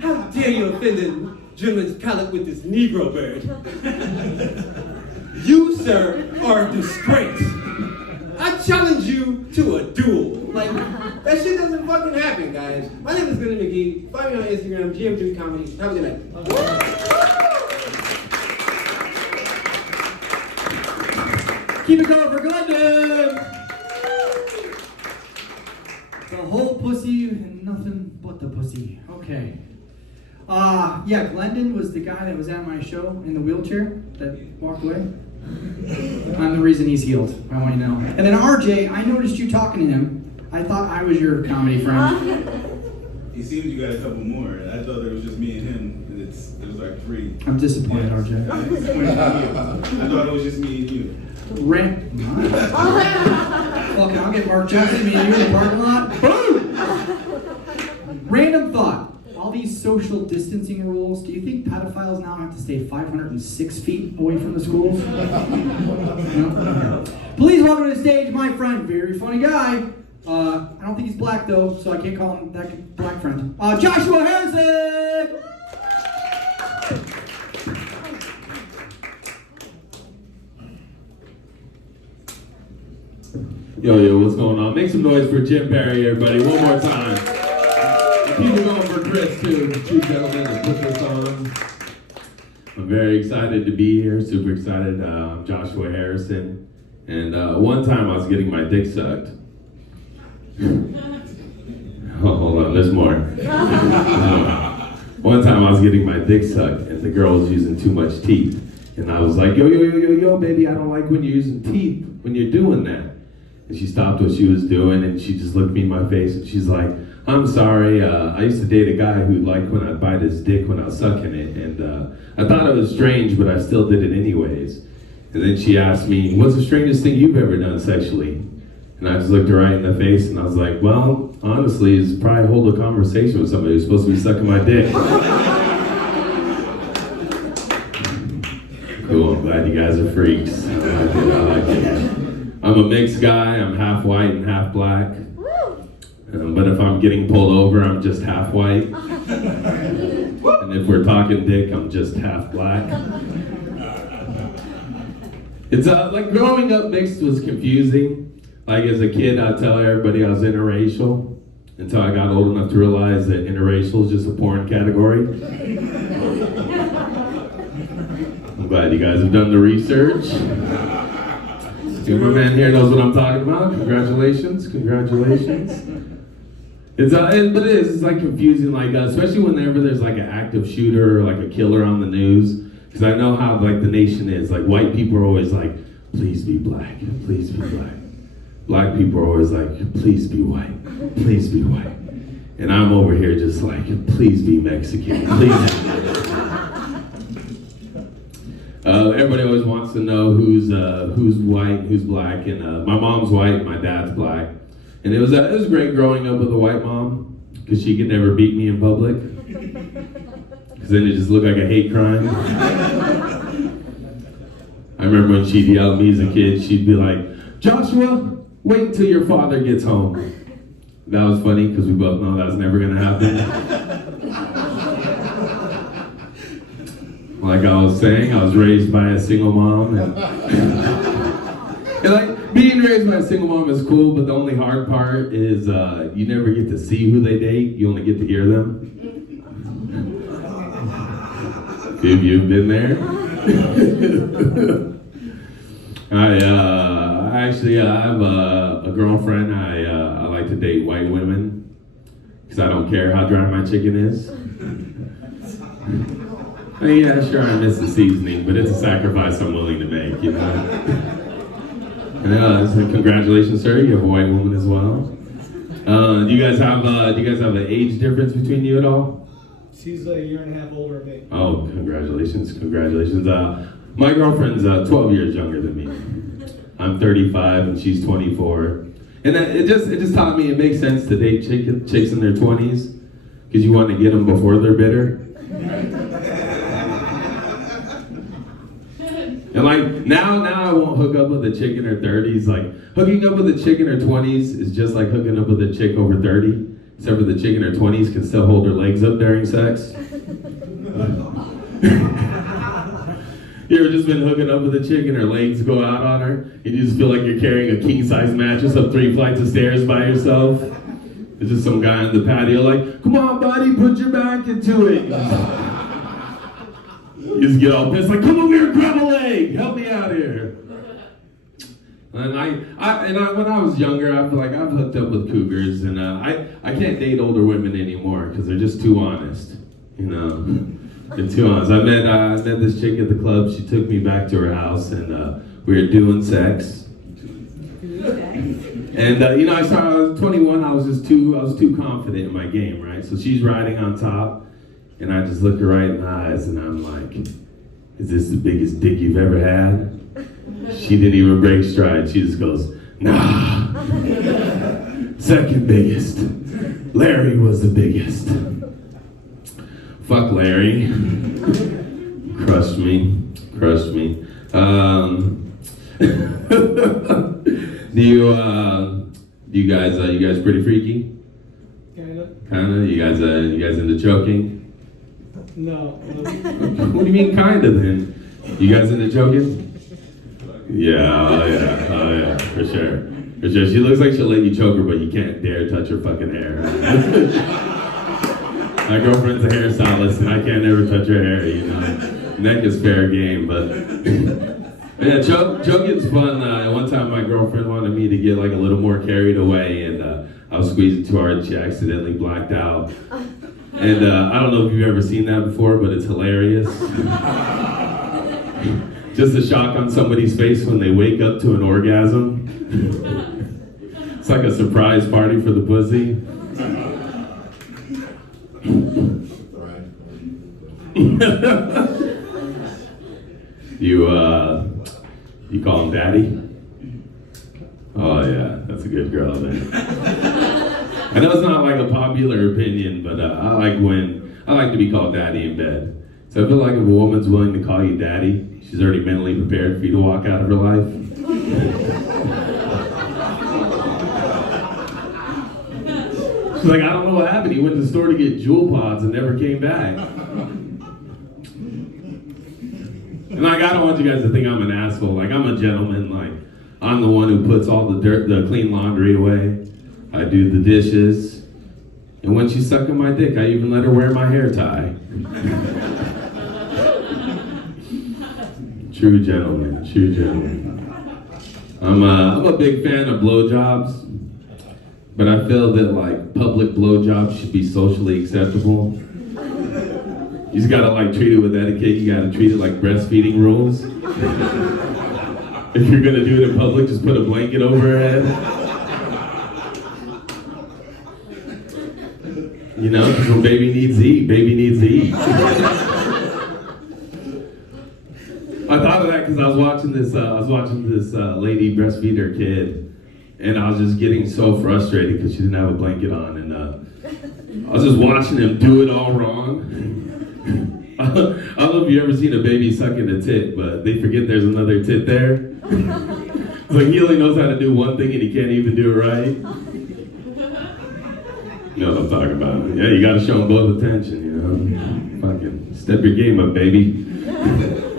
How dare you offend the German's palate with this Negro bird? You, sir, are a disgrace. I challenge you to a duel. Like, that shit doesn't fucking happen, guys. My name is Glenn McGee. Find me on Instagram, GM3 Comedy. Have a good night. Keep it going for Glendon! The whole pussy and nothing but the pussy. Okay. Yeah, Glendon was the guy that was at my show in the wheelchair that walked away. I'm the reason he's healed. I want you to know. And then RJ, I noticed you talking to him. I thought I was your comedy friend. He seemed you got a couple more. I thought it was just me and him. It was like 3. I'm disappointed, RJ. I thought it was just me and you. Okay, I'll get Mark Jackson, me and you in the parking lot. Boom! Random thought. All these social distancing rules, do you think pedophiles now have to stay 506 feet away from the schools? No? Okay. Please welcome to the stage my friend, very funny guy. I don't think he's black though, so I can't call him that black friend. Joshua Harrison! Yo, what's going on? Make some noise for Jim Perry, everybody. One more time. People going for Chris, too. 2 gentlemen that put this on. I'm very excited to be here. Super excited. I'm Joshua Harrison. And one time I was getting my dick sucked. Oh, hold on. There's more. One time I was getting my dick sucked, and the girl was using too much teeth. And I was like, yo, baby, I don't like when you're using teeth when you're doing that. And she stopped what she was doing, and she just looked me in my face, and she's like, I'm sorry, I used to date a guy who liked when I'd bite his dick when I was sucking it, and I thought it was strange, but I still did it anyways. And then she asked me, what's the strangest thing you've ever done sexually? And I just looked her right in the face, and I was like, well, honestly, is probably hold a conversation with somebody who's supposed to be sucking my dick. Cool, I'm glad you guys are freaks. I like it. I'm a mixed guy, I'm half white and half black. But if I'm getting pulled over, I'm just half white. And if we're talking dick, I'm just half black. It's like growing up mixed was confusing. Like as a kid, I'd tell everybody I was interracial until I got old enough to realize that interracial is just a porn category. I'm glad you guys have done the research. My man here knows what I'm talking about. Congratulations. It's but it is. It's like confusing, like especially whenever there's like an active shooter or like a killer on the news. Because I know how like the nation is. Like white people are always like, please be black, please be black. Black people are always like, please be white, please be white. And I'm over here just like, please be Mexican, please. Everybody always wants to know who's white, who's black, and my mom's white, my dad's black. And it was great growing up with a white mom, because she could never beat me in public. Because then it just looked like a hate crime. I remember when she'd yell at me as a kid, she'd be like, Joshua, wait till your father gets home. That was funny, because we both know that's never going to happen. Like I was saying, I was raised by a single mom. And like, being raised by a single mom is cool, but the only hard part is you never get to see who they date, you only get to hear them. Have you been there? I have a girlfriend. I like to date white women because I don't care how dry my chicken is. Yeah, sure, I miss the seasoning, but it's a sacrifice I'm willing to make, you know. And, so congratulations, sir. You have a white woman as well. Do you guys have an age difference between you at all? She's a year and a half older than me. Oh, congratulations. My girlfriend's 12 years younger than me. I'm 35 and she's 24. And it just taught me it makes sense to date chicks in their 20s because you want to get them before they're bitter. And like now I won't hook up with a chick in her 30s. Like hooking up with a chick in her 20s is just like hooking up with a chick over 30. Except for the chick in her 20s can still hold her legs up during sex. You ever just been hooking up with a chick and her legs go out on her? And you just feel like you're carrying a king-size mattress up 3 flights of stairs by yourself? There's just some guy on the patio like, come on buddy, put your back into it. You just get all pissed like, come over here, grab a leg, help me out here. And when I was younger, I feel like I've hooked up with cougars, and I can't date older women anymore because they're just too honest, you know. They're too honest. I met this chick at the club. She took me back to her house, and we were doing sex. And I was 21. I was too confident in my game, right? So she's riding on top, and I just look her right in the eyes, and I'm like, "Is this the biggest dick you've ever had?" She didn't even break stride. She just goes, nah. Second biggest. Larry was the biggest. Fuck Larry. Crushed me. Do you guys pretty freaky? Kinda. You guys into choking? No. What do you mean kinda then? You guys into choking? Yeah, for sure. She looks like she'll let you choke her, but you can't dare touch her fucking hair. My girlfriend's a hairstylist, and I can't ever touch her hair, you know. Neck is fair game, but yeah, choking's fun. One time my girlfriend wanted me to get like a little more carried away, and I was squeezing too hard, and she accidentally blacked out. And I don't know if you've ever seen that before, but it's hilarious. Just a shock on somebody's face when they wake up to an orgasm. It's like a surprise party for the pussy. You call him daddy? Oh yeah, that's a good girl, man. I know it's not like a popular opinion, but I like to be called daddy in bed. So I feel like if a woman's willing to call you daddy, she's already mentally prepared for you to walk out of her life. She's like, I don't know what happened. He went to the store to get Jewel Pods and never came back. And like, I don't want you guys to think I'm an asshole. Like, I'm a gentleman. Like, I'm the one who puts all the clean laundry away. I do the dishes. And when she's sucking my dick, I even let her wear my hair tie. True gentleman, true gentleman. I'm a big fan of blowjobs, but I feel that like public blowjobs should be socially acceptable. You just gotta like treat it with etiquette. You gotta treat it like breastfeeding rules. If you're gonna do it in public, just put a blanket over her head. You know, because when baby needs to eat, baby needs to eat. I thought of that because I was watching this lady breastfeed her kid, and I was just getting so frustrated because she didn't have a blanket on, and I was just watching him do it all wrong. I don't know if you've ever seen a baby sucking a tit, but they forget there's another tit there. It's like he only knows how to do one thing and he can't even do it right. You know what I'm talking about. Yeah, you gotta show them both attention, you know. Fucking step your game up, baby.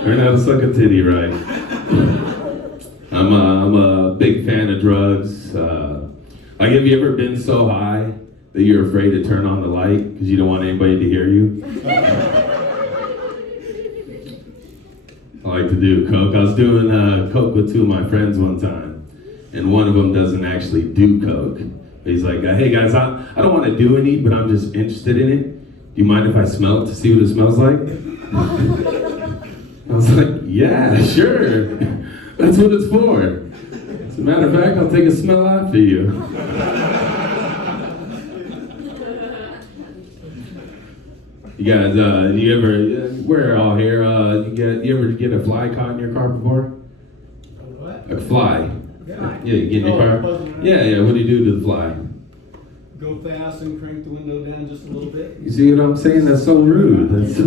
Learn how to suck a titty right. I'm a big fan of drugs. Like, have you ever been so high that you're afraid to turn on the light because you don't want anybody to hear you? I like to do coke. I was doing coke with two of my friends one time, and one of them doesn't actually do coke. He's like, hey guys, I don't want to do any, but I'm just interested in it. Do you mind if I smell it to see what it smells like? I was like, yeah, sure. That's what it's for. As a matter of fact, I'll take a smell after you. You guys, do you ever, we're all here, you ever get a fly caught in your car before? What? A fly. Yeah. Yeah, you get in your car? Yeah, what do you do to the fly? Go fast and crank the window down just a little bit. You see what I'm saying? That's so rude. That's so...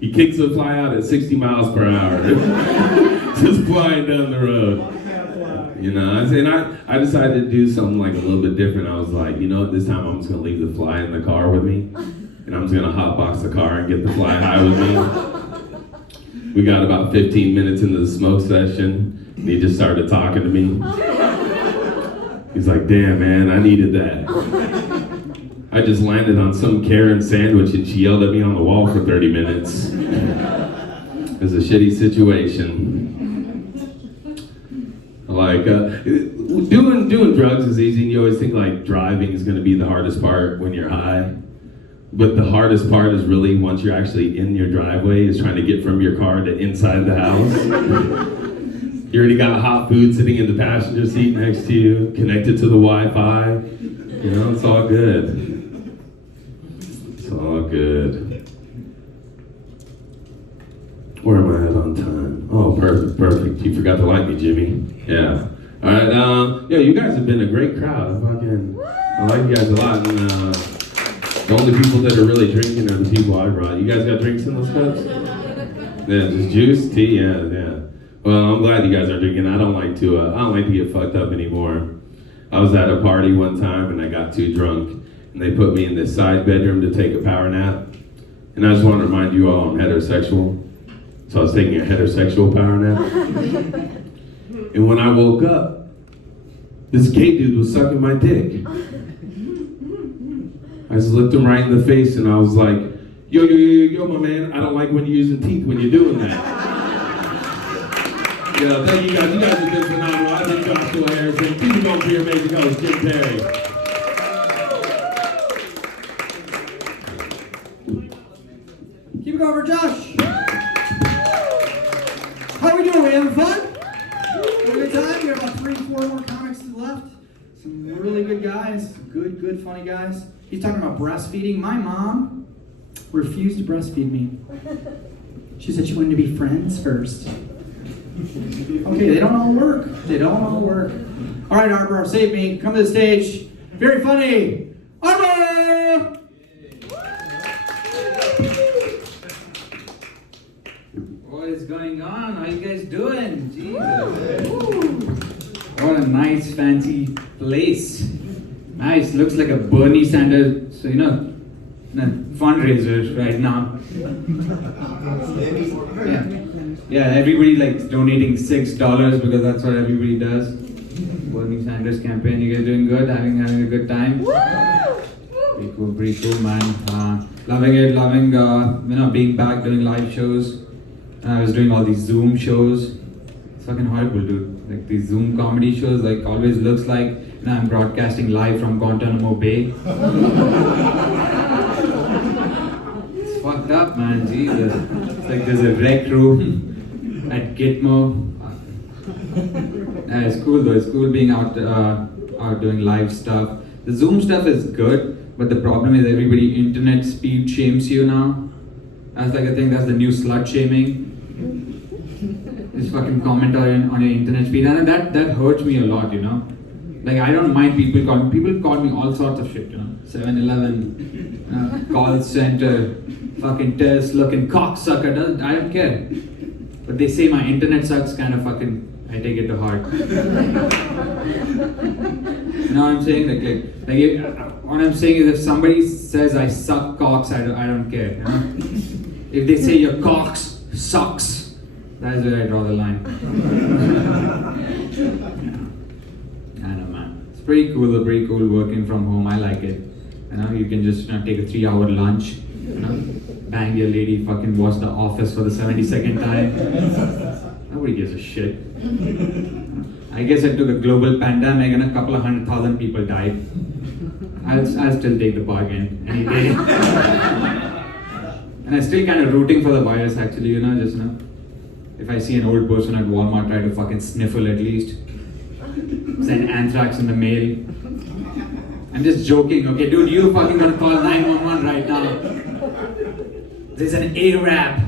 He kicks the fly out at 60 miles per hour. Just flying down the road. You know, and I decided to do something like a little bit different. I was like, you know what, this time I'm just gonna leave the fly in the car with me. And I'm just gonna hotbox the car and get the fly high with me. We got about 15 minutes into the smoke session, and he just started talking to me. He's like, damn man, I needed that. I just landed on some Karen sandwich and she yelled at me on the wall for 30 minutes. It was a shitty situation. Like, doing drugs is easy, and you always think like driving is gonna be the hardest part when you're high. But the hardest part is really once you're actually in your driveway, is trying to get from your car to inside the house. You already got hot food sitting in the passenger seat next to you, connected to the Wi-Fi. You know, it's all good. It's all good. Where am I at on time? Oh, perfect. You forgot to like me, Jimmy. Yeah. All right. Yeah, you guys have been a great crowd. I like you guys a lot. And the only people that are really drinking are the people I brought. You guys got drinks in those cups? Yeah, just juice, tea. Yeah. Well, I'm glad you guys are drinking. I don't like to get fucked up anymore. I was at a party one time and I got too drunk, and they put me in this side bedroom to take a power nap. And I just want to remind you all I'm heterosexual. So I was taking a heterosexual power nap. And when I woke up, this gay dude was sucking my dick. I just looked him right in the face and I was like, yo, my man, I don't like when you're using teeth when you're doing that. Yeah, thank you guys. You guys have been phenomenal. I've been Joshua Harrison. Keep it going for your amazing host, Jim Terry. Keep it going for Josh. How are we doing? We having fun? Having a good time? We have about 3-4 more comics left. Some really good guys. Good, funny guys. He's talking about breastfeeding. My mom refused to breastfeed me. She said she wanted to be friends first. Okay, they don't all work. All right, Arbor, save me. Come to the stage. Very funny. Arbor! What is going on? How you guys doing? Jesus. What a nice, fancy place. Nice, looks like a Bernie Sanders, fundraiser right now. Yeah, everybody likes donating $6 because that's what everybody does. Bernie Sanders campaign, you guys doing good? Having a good time? Pretty cool, man. Loving it, loving being back doing live shows. I was doing all these Zoom shows. It's fucking horrible, dude. Like these Zoom comedy shows, like always looks like I'm broadcasting live from Guantanamo Bay. It's fucked up, man. Jesus. It's like there's a rec room at Gitmo. It's cool though. It's cool being out doing live stuff. The Zoom stuff is good, but the problem is everybody internet speed shames you now. That's like I think that's the new slut shaming. Just fucking comment on your internet speed, and that hurts me a lot, Like I don't mind people call me all sorts of shit, 7-Eleven, call center, fucking terrorist looking cocksucker. I don't care. But they say my internet sucks, kind of fucking. I take it to heart. You know what I'm saying? What I'm saying is if somebody says I suck cocks, I don't care. If they say your cocks sucks, that is where I draw the line. I don't know, man. It's pretty cool working from home. I like it. You can just take a 3-hour lunch, bang your lady, fucking watch The Office for the 72nd time. Nobody gives a shit. I guess I took a global pandemic and a couple of 100,000 people died. I'll still take the bargain any day. And I'm still kind of rooting for the virus actually, if I see an old person at Walmart try to fucking sniffle at least. Send anthrax in the mail. I'm just joking, okay dude, you fucking gonna call 911 right now. There's an Arab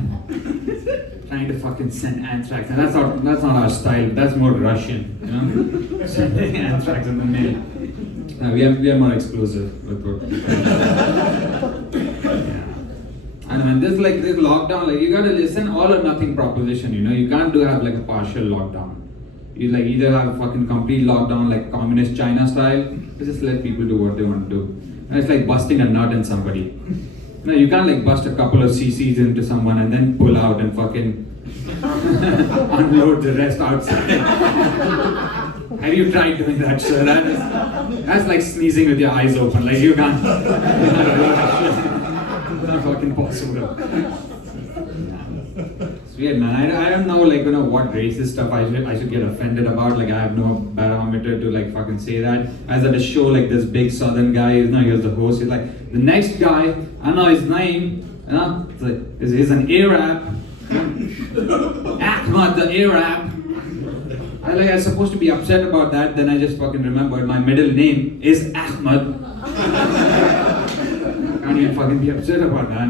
trying to fucking send anthrax, and that's not our style. That's more Russian, Sending anthrax in the mail. We are more explosive with what. Yeah. And this lockdown, you gotta listen all or nothing proposition. You can't have like a partial lockdown. You either have a fucking complete lockdown like communist China style, or just let people do what they want to do. And it's like busting a nut in somebody. No, you can't bust a couple of cc's into someone and then pull out and fucking unload the rest outside. Have you tried doing that, sir? That's like sneezing with your eyes open. You can't. It's not fucking possible. It's weird, man. I don't know, what racist stuff I should get offended about. I have no barometer to fucking say that. I was at a show this big southern guy. He was the host. He's like, the next guy, I know his name. He's an Arab. Ahmad the Arab. I was supposed to be upset about that. Then I just fucking remembered my middle name is Ahmad. Can't even fucking be upset about that.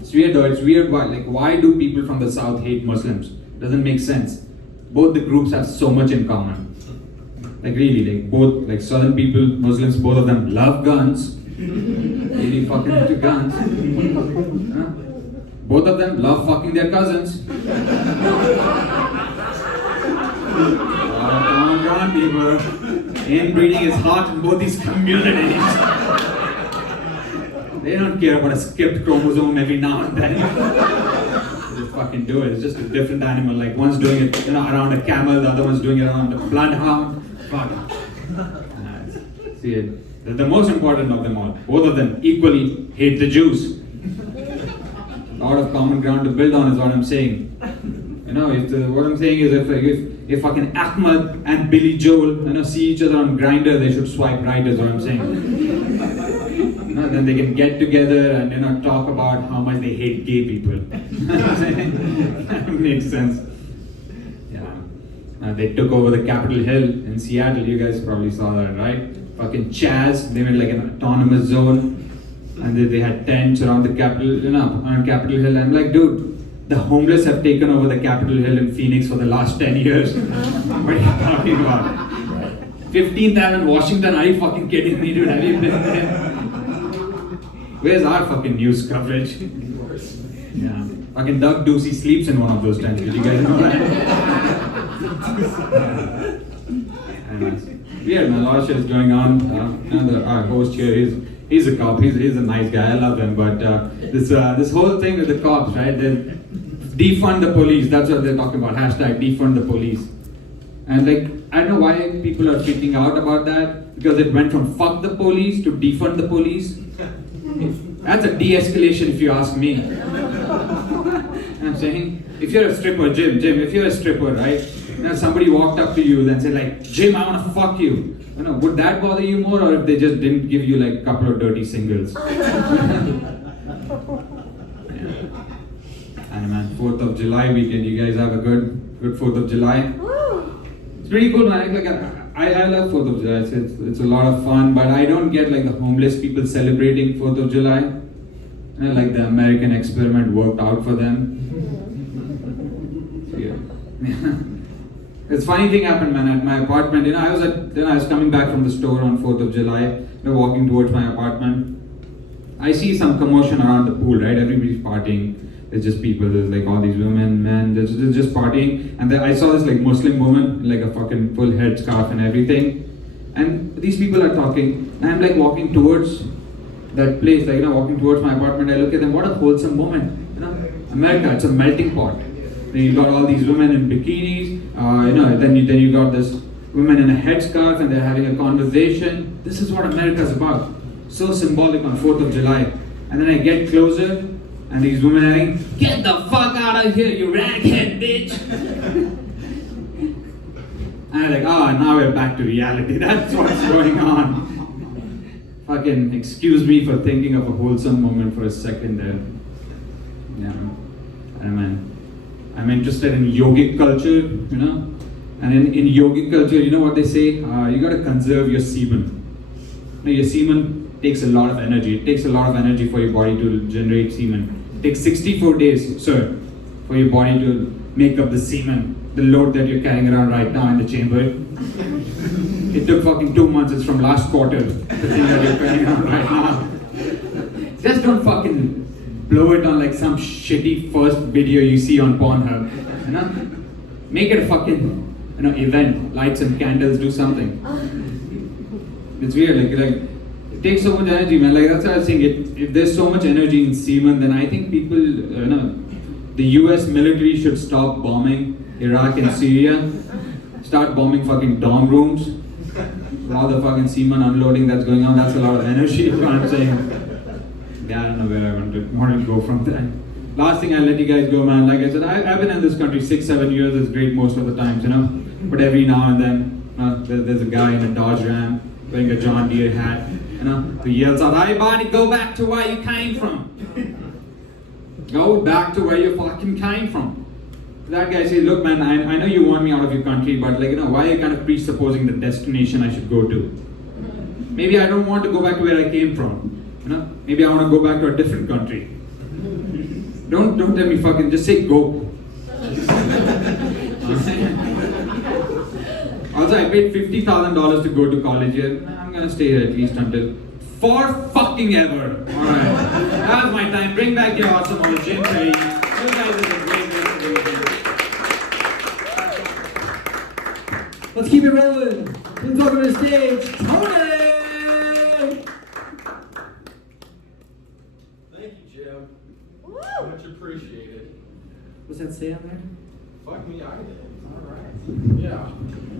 It's weird though. It's weird why do people from the south hate Muslims? Doesn't make sense. Both the groups have so much in common. Really, both southern people, Muslims, both of them love guns. Really fucking into guns. Both of them love fucking their cousins. Come on, people. Inbreeding is hot in both these communities. They don't care about a skipped chromosome every now and then. They just fucking do it. It's just a different animal. One's doing it around a camel, the other one's doing it around a bloodhound. Fuck. See it. They're the most important of them all. Both of them equally hate the Jews. A lot of common ground to build on is what I'm saying. What I'm saying is if fucking Ahmad and Billy Joel see each other on Grindr, they should swipe right is what I'm saying. Then they can get together and talk about how much they hate gay people. That makes sense. Yeah. They took over the Capitol Hill in Seattle. You guys probably saw that, right? Fucking Chaz. They were an autonomous zone, and they had tents around the Capitol, on Capitol Hill. I'm like, dude, the homeless have taken over the Capitol Hill in Phoenix for the last 10 years. What are you talking about? 15th Avenue, Washington. Are you fucking kidding me, dude? Have you been there? Where's our fucking news coverage? Yeah. Fucking Doug Ducey sleeps in one of those tents. Did you guys know that? Weird, man. A lot of shit is going on. Our host here, he's a cop. He's a nice guy. I love him. But this whole thing with the cops, right? They defund the police. That's what they're talking about. Hashtag defund the police. And like, I don't know why people are freaking out about that. Because it went from fuck the police to defund the police. That's a de-escalation if you ask me. I'm saying, if you're a stripper, Jim, if you're a stripper, right? Somebody walked up to you and said like, Jim, I want to fuck you. Would that bother you more, or if they just didn't give you like a couple of dirty singles? And man, 4th of July weekend, you guys have a good 4th of July? It's pretty cool, man. Like, I love 4th of July. It's a lot of fun, but I don't get like the homeless people celebrating 4th of July. Like the American experiment worked out for them. It's funny thing happened, man, at my apartment. I was coming back from the store on 4th of July, walking towards my apartment. I see some commotion around the pool, right? Everybody's partying. There's just people, there's like all these women, men, they're just partying. And then I saw this like Muslim woman, like a fucking full headscarf and everything. And these people are talking, and I'm like walking towards that place, like, walking towards my apartment. I look at them, what a wholesome moment. America, it's a melting pot. Then you got all these women in bikinis, then you got this women in a headscarf and they're having a conversation. This is what America's about. So symbolic on 4th of July. And then I get closer and these women are like, get the fuck out of here, you raghead bitch. And I'm like, now we're back to reality. That's what's going on. Fucking excuse me for thinking of a wholesome moment for a second there. Yeah, I'm interested in yogic culture, And in yogic culture, you know what they say? You gotta conserve your semen. Your semen takes a lot of energy. It takes a lot of energy for your body to generate semen. It takes 64 days, sir, for your body to make up the semen, the load that you're carrying around right now in the chamber. It took fucking 2 months. It's from last quarter, the thing that you're carrying around right now. Just don't fucking blow it on like some shitty first video you see on Pornhub. Make it a fucking event. Lights and candles, do something. It's weird, like it takes so much energy, man. Like that's what I was saying. If there's so much energy in semen, then I think people, the US military should stop bombing Iraq and Syria. Start bombing fucking dorm rooms. All the fucking semen unloading that's going on, that's a lot of energy, you know what I'm saying? Yeah, I don't know where I want to go from there. Last thing, I'll let you guys go, man. Like I said, I've been in this country 6-7 years. It's great most of the times, But every now and then, there's a guy in a Dodge Ram wearing a John Deere hat, who yells out, "Hey, buddy, go back to where you came from. Go back to where you fucking came from." That guy says, "Look, man, I know you want me out of your country, but why are you kind of presupposing the destination I should go to? Maybe I don't want to go back to where I came from. Maybe I want to go back to a different country. Don't tell me fucking, just say go." Also, I paid $50,000 to go to college here. I'm gonna stay here at least until for fucking ever. Alright. That was my time. Bring back your awesome old Jim Perry. You guys are the great guys to do here. Let's keep it rolling. Please welcome to the stage, Tony! Thank you, Jim. Much appreciated. What's that say on there? Fuck me, I did. Alright. Yeah.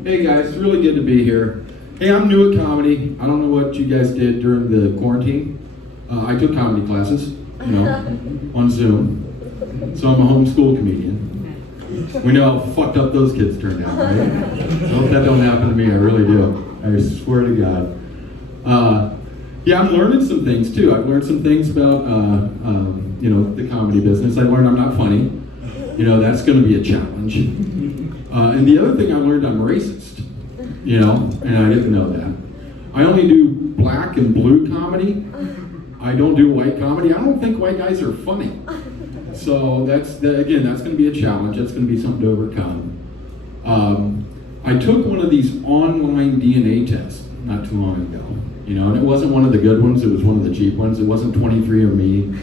Hey guys, it's really good to be here. Hey, I'm new at comedy. I don't know what you guys did during the quarantine. I took comedy classes, on Zoom. So I'm a homeschool comedian. We know how fucked up those kids turned out, right? I hope that don't happen to me, I really do. I swear to God. Yeah, I'm learning some things too. I've learned some things about, the comedy business. I learned I'm not funny. That's gonna be a challenge. And the other thing I learned, I'm racist, and I didn't know that. I only do black and blue comedy. I don't do white comedy. I don't think white guys are funny. So that's going to be a challenge. That's going to be something to overcome. I took one of these online DNA tests not too long ago, and it wasn't one of the good ones. It was one of the cheap ones. It wasn't 23andMe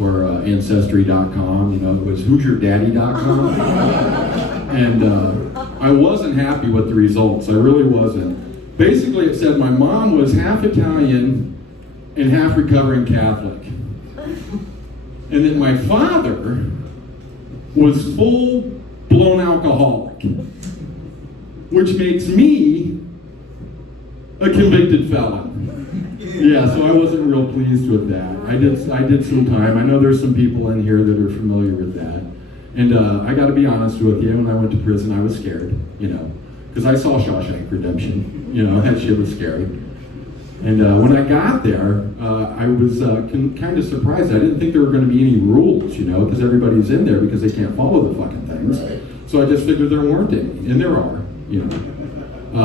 or Ancestry.com. It was who'syourdaddy.com. And I I wasn't happy with the results. I really wasn't. Basically, it said my mom was half Italian and half recovering Catholic. And that my father was full-blown alcoholic, which makes me a convicted felon. Yeah, so I wasn't real pleased with that. I did some time. I know there's some people in here that are familiar with that. And I got to be honest with you, when I went to prison, I was scared, because I saw Shawshank Redemption. That shit was scary. And when I got there, I was kind of surprised. I didn't think there were going to be any rules, because everybody's in there because they can't follow the fucking things. So I just figured there weren't any, and there are,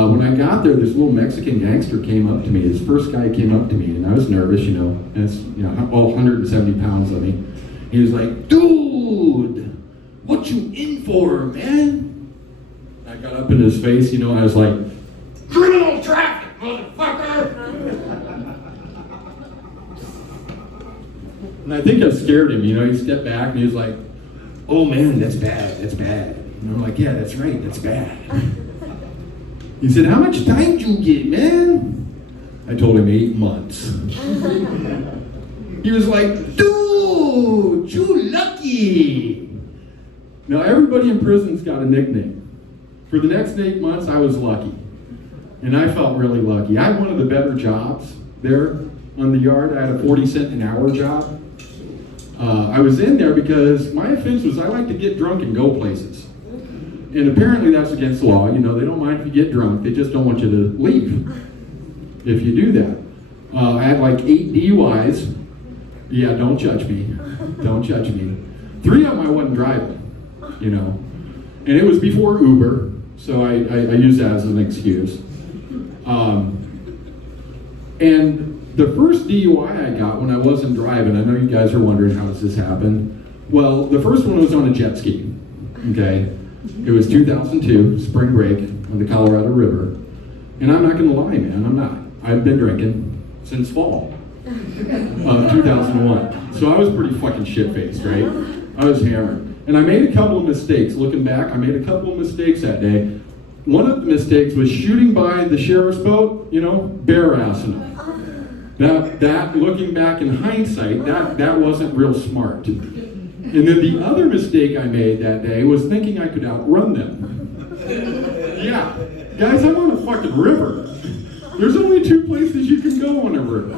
When I got there, this little Mexican gangster came up to me. This first guy came up to me, and I was nervous, and it's, all 170 pounds of me. He was like, "Dude, what you in for, man?" I got up in his face, and I was like, "Criminal traffic, motherfucker!" And I think I scared him, he stepped back and he was like, "Oh man, that's bad, that's bad." And I'm like, "Yeah, that's right, that's bad." He said, "How much time do you get, man?" I told him 8 months. He was like, "Dude, you lucky." Now everybody in prison's got a nickname. For the next 8 months, I was lucky. And I felt really lucky. I had one of the better jobs there on the yard. I had a 40-cent an hour job. I was in there because my offense was I like to get drunk and go places. And apparently that's against the law. They don't mind if you get drunk. They just don't want you to leave if you do that. I had like 8 DUIs. Yeah, don't judge me. Don't judge me. 3 of them I wasn't driving, And it was before Uber, so I use that as an excuse. And the first DUI I got when I wasn't driving, I know you guys are wondering how does this happen. Well, the first one was on a jet ski, okay? It was 2002, spring break on the Colorado River. And I'm not gonna lie, man, I'm not. I've been drinking since fall of 2001. So I was pretty fucking shit-faced, right? I was hammered. And I made a couple of mistakes. Looking back, I made a couple of mistakes that day. One of the mistakes was shooting by the sheriff's boat, bare-assing them. That, looking back in hindsight, that wasn't real smart. And then the other mistake I made that day was thinking I could outrun them. Yeah, guys, I'm on a fucking river. There's only 2 places you can go on a river.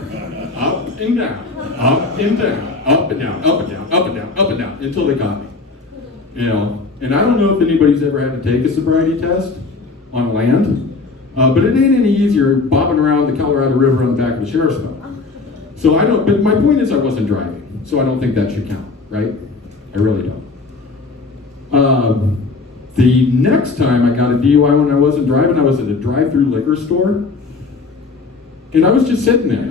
Up and down, up and down, up and down, up and down, up and down, up and down, until they got me. And I don't know if anybody's ever had to take a sobriety test on land, but it ain't any easier bobbing around the Colorado River on the back of the sheriff's boat. So but my point is I wasn't driving, so I don't think that should count, right? I really don't. The next time I got a DUI when I wasn't driving, I was at a drive-through liquor store, and I was just sitting there,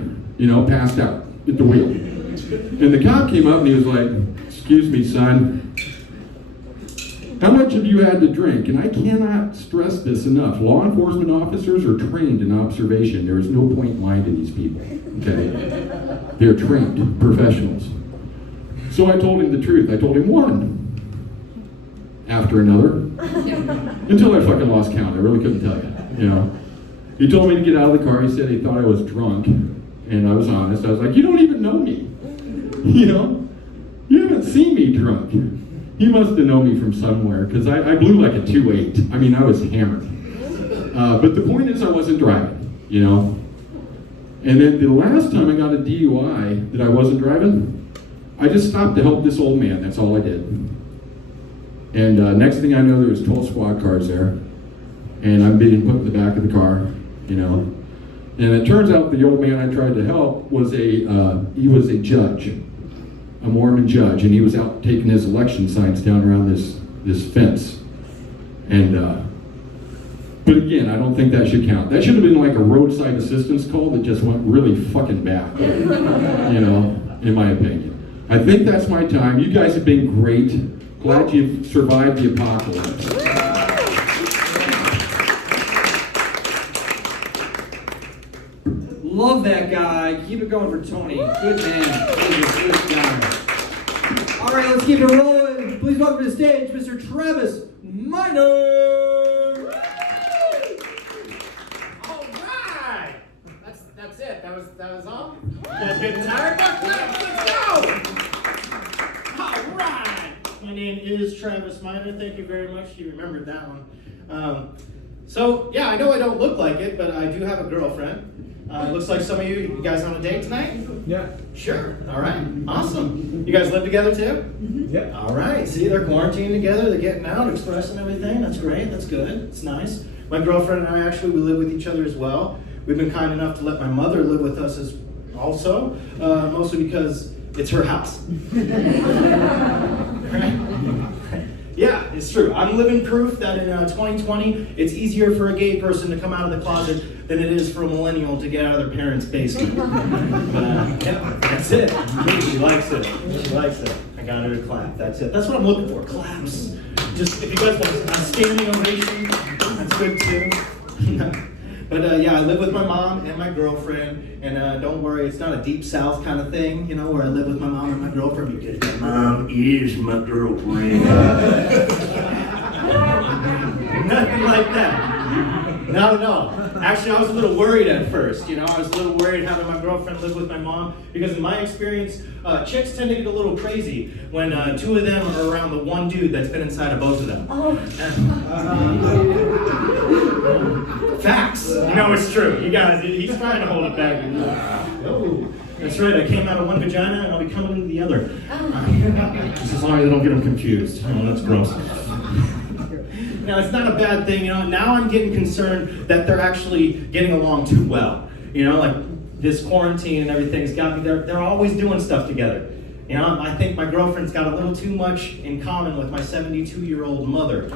passed out at the wheel. And the cop came up and he was like, "Excuse me, son. How much have you had to drink?" And I cannot stress this enough. Law enforcement officers are trained in observation. There is no point lying to these people, okay? They're trained professionals. So I told him the truth. I told him 1 after another until I fucking lost count. I really couldn't tell you, He told me to get out of the car. He said he thought I was drunk, and I was honest. I was like, "You don't even know me, You haven't seen me drunk." He must have known me from somewhere, because I blew like a 2.8. I mean, I was hammered. But the point is I wasn't driving, And then the last time I got a DUI that I wasn't driving, I just stopped to help this old man. That's all I did. And next thing I know, there was 12 squad cars there. And I'm being put in the back of the car, And it turns out the old man I tried to help was he was a judge. A Mormon judge, and he was out taking his election signs down around this fence. And but again, I don't think that should count. That should have been like a roadside assistance call that just went really fucking bad, in my opinion. I think that's my time. You guys have been great. Glad you've survived the apocalypse. Love that guy. Keep it going for Tony. Good man. Good guy. All right, let's keep it rolling. Please welcome to the stage, Mr. Travis Minor. guys getting tired? Let's go! All right. My name is Travis Miner. Thank you very much. You remembered that one. So, yeah, I know I don't look like it, but I do have a girlfriend. Looks like some of you guys on a date tonight? Yeah. Sure. All right. Awesome. You guys live together too? Yeah. All right. See, they're quarantined together. They're getting out, expressing everything. That's great. That's good. It's nice. My girlfriend and I we live with each other as well. We've been kind enough to let my mother live with us as also, mostly because it's her house. Right? Yeah, it's true. I'm living proof that in 2020, it's easier for a gay person to come out of the closet than it is for a millennial to get out of their parents' basement. Yeah, that's it. She likes it. She likes it. I got her to clap. That's it. That's what I'm looking for. Claps. Just if you guys want a standing ovation, that's good too. But yeah, I live with my mom and my girlfriend, and don't worry, it's not a deep south kind of thing, you know, where I live with my mom and my girlfriend because my mom is my girlfriend. Nothing like that. Not at all. Actually, I was a little worried at first, you know, I was a little worried having my girlfriend live with my mom because in my experience, chicks tend to get a little crazy when two of them are around the one dude that's been inside of both of them. Facts. You know it's true. You guys, he's trying to hold it back. Oh, that's right. I came out of one vagina and I'll be coming into the other. Just as long as I don't get them confused. Oh, that's gross. Now, it's not a bad thing, you know. Now I'm getting concerned that they're actually getting along too well. You know, like this quarantine and everything's got me. They're always doing stuff together. You know, I think my girlfriend's got a little too much in common with my 72-year-old mother.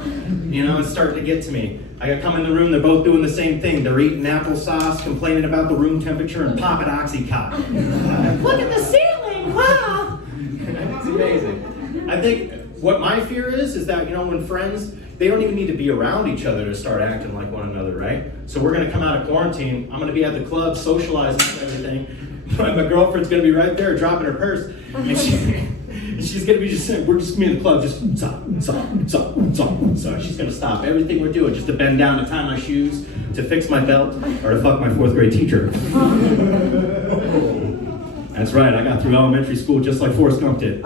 You know, it's starting to get to me. I come in the room, they're both doing the same thing. They're eating applesauce, complaining about the room temperature, and popping Oxycontin. Look at the ceiling! Wow! It's amazing. I think what my fear is that, you know, when friends, they don't even need to be around each other to start acting like one another, right? So we're going to come out of quarantine. I'm going to be at the club, socializing and everything. My girlfriend's going to be right there dropping her purse. And she's going to be just saying, we're just going to be in the club, just so she's going to stop everything we're doing just to bend down to tie my shoes, to fix my belt, or to fuck my 4th grade teacher. That's right, I got through elementary school just like Forrest Gump did.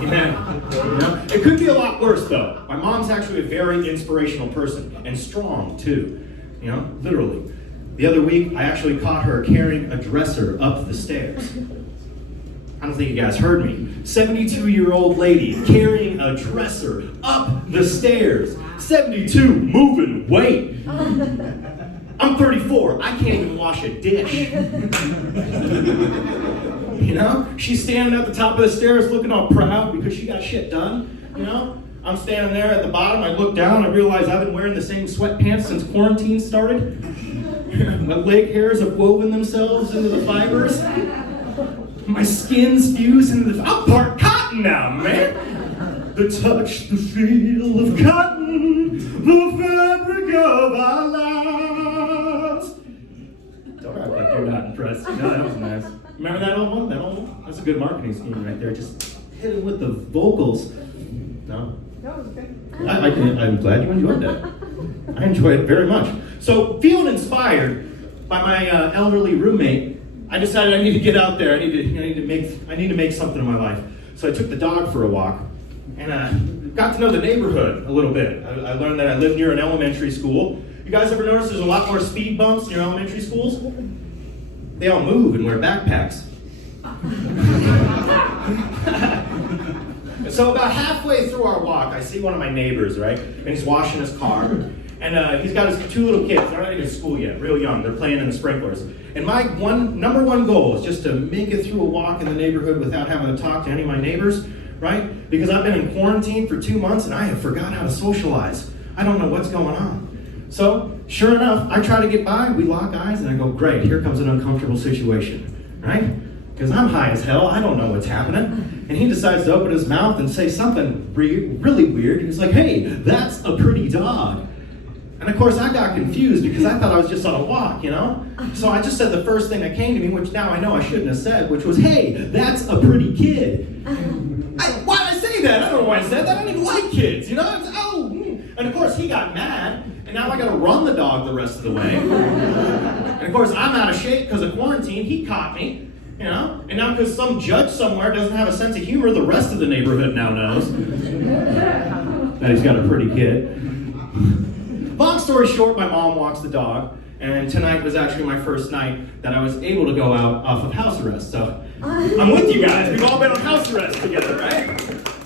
Yeah. You know? It could be a lot worse though. My mom's actually a very inspirational person, and strong too. You know, literally. The other week, I actually caught her carrying a dresser up the stairs. I don't think you guys heard me. 72-year-old lady carrying a dresser up the stairs. 72, moving weight. I'm 34, I can't even wash a dish. You know? She's standing at the top of the stairs looking all proud because she got shit done. You know? I'm standing there at the bottom, I look down, I realize I've been wearing the same sweatpants since quarantine started. My leg hairs have woven themselves into the fibers. My skin's fused into the... I'm part cotton now, man. The touch, the feel of cotton, the fabric of our lives. Don't act like you're not impressed. No, that was nice. Remember that old one? That old one? That's a good marketing scheme right there. Just hit it with the vocals. No? That was good. I'm glad you enjoyed that. I enjoyed it very much. So, feeling inspired by my elderly roommate, I decided I need to get out there. I need to make something of my life. So I took the dog for a walk and got to know the neighborhood a little bit. I learned that I live near an elementary school. You guys ever notice there's a lot more speed bumps near elementary schools? They all move and wear backpacks. So about halfway through our walk, I see one of my neighbors, right? And he's washing his car. And he's got his 2 little kids. They're not even in school yet, real young. They're playing in the sprinklers. And my number one goal is just to make it through a walk in the neighborhood without having to talk to any of my neighbors, right? Because I've been in quarantine for 2 months and I have forgot how to socialize. I don't know what's going on. So, sure enough, I try to get by, we lock eyes, and I go, great, here comes an uncomfortable situation, right? Because I'm high as hell, I don't know what's happening. And he decides to open his mouth and say something really weird. He's like, hey, that's a pretty dog. And of course I got confused because I thought I was just on a walk, you know? So I just said the first thing that came to me, which now I know I shouldn't have said, which was, hey, that's a pretty kid. Why did I say that? I don't know why I said that. I don't even like kids, you know? And of course he got mad and now I gotta run the dog the rest of the way. And of course, I'm out of shape because of quarantine. He caught me, you know? And now because some judge somewhere doesn't have a sense of humor, the rest of the neighborhood now knows that he's got a pretty kid. Long story short, my mom walks the dog, and tonight was actually my first night that I was able to go out off of house arrest. So I'm with you guys. We've all been on house arrest together, right?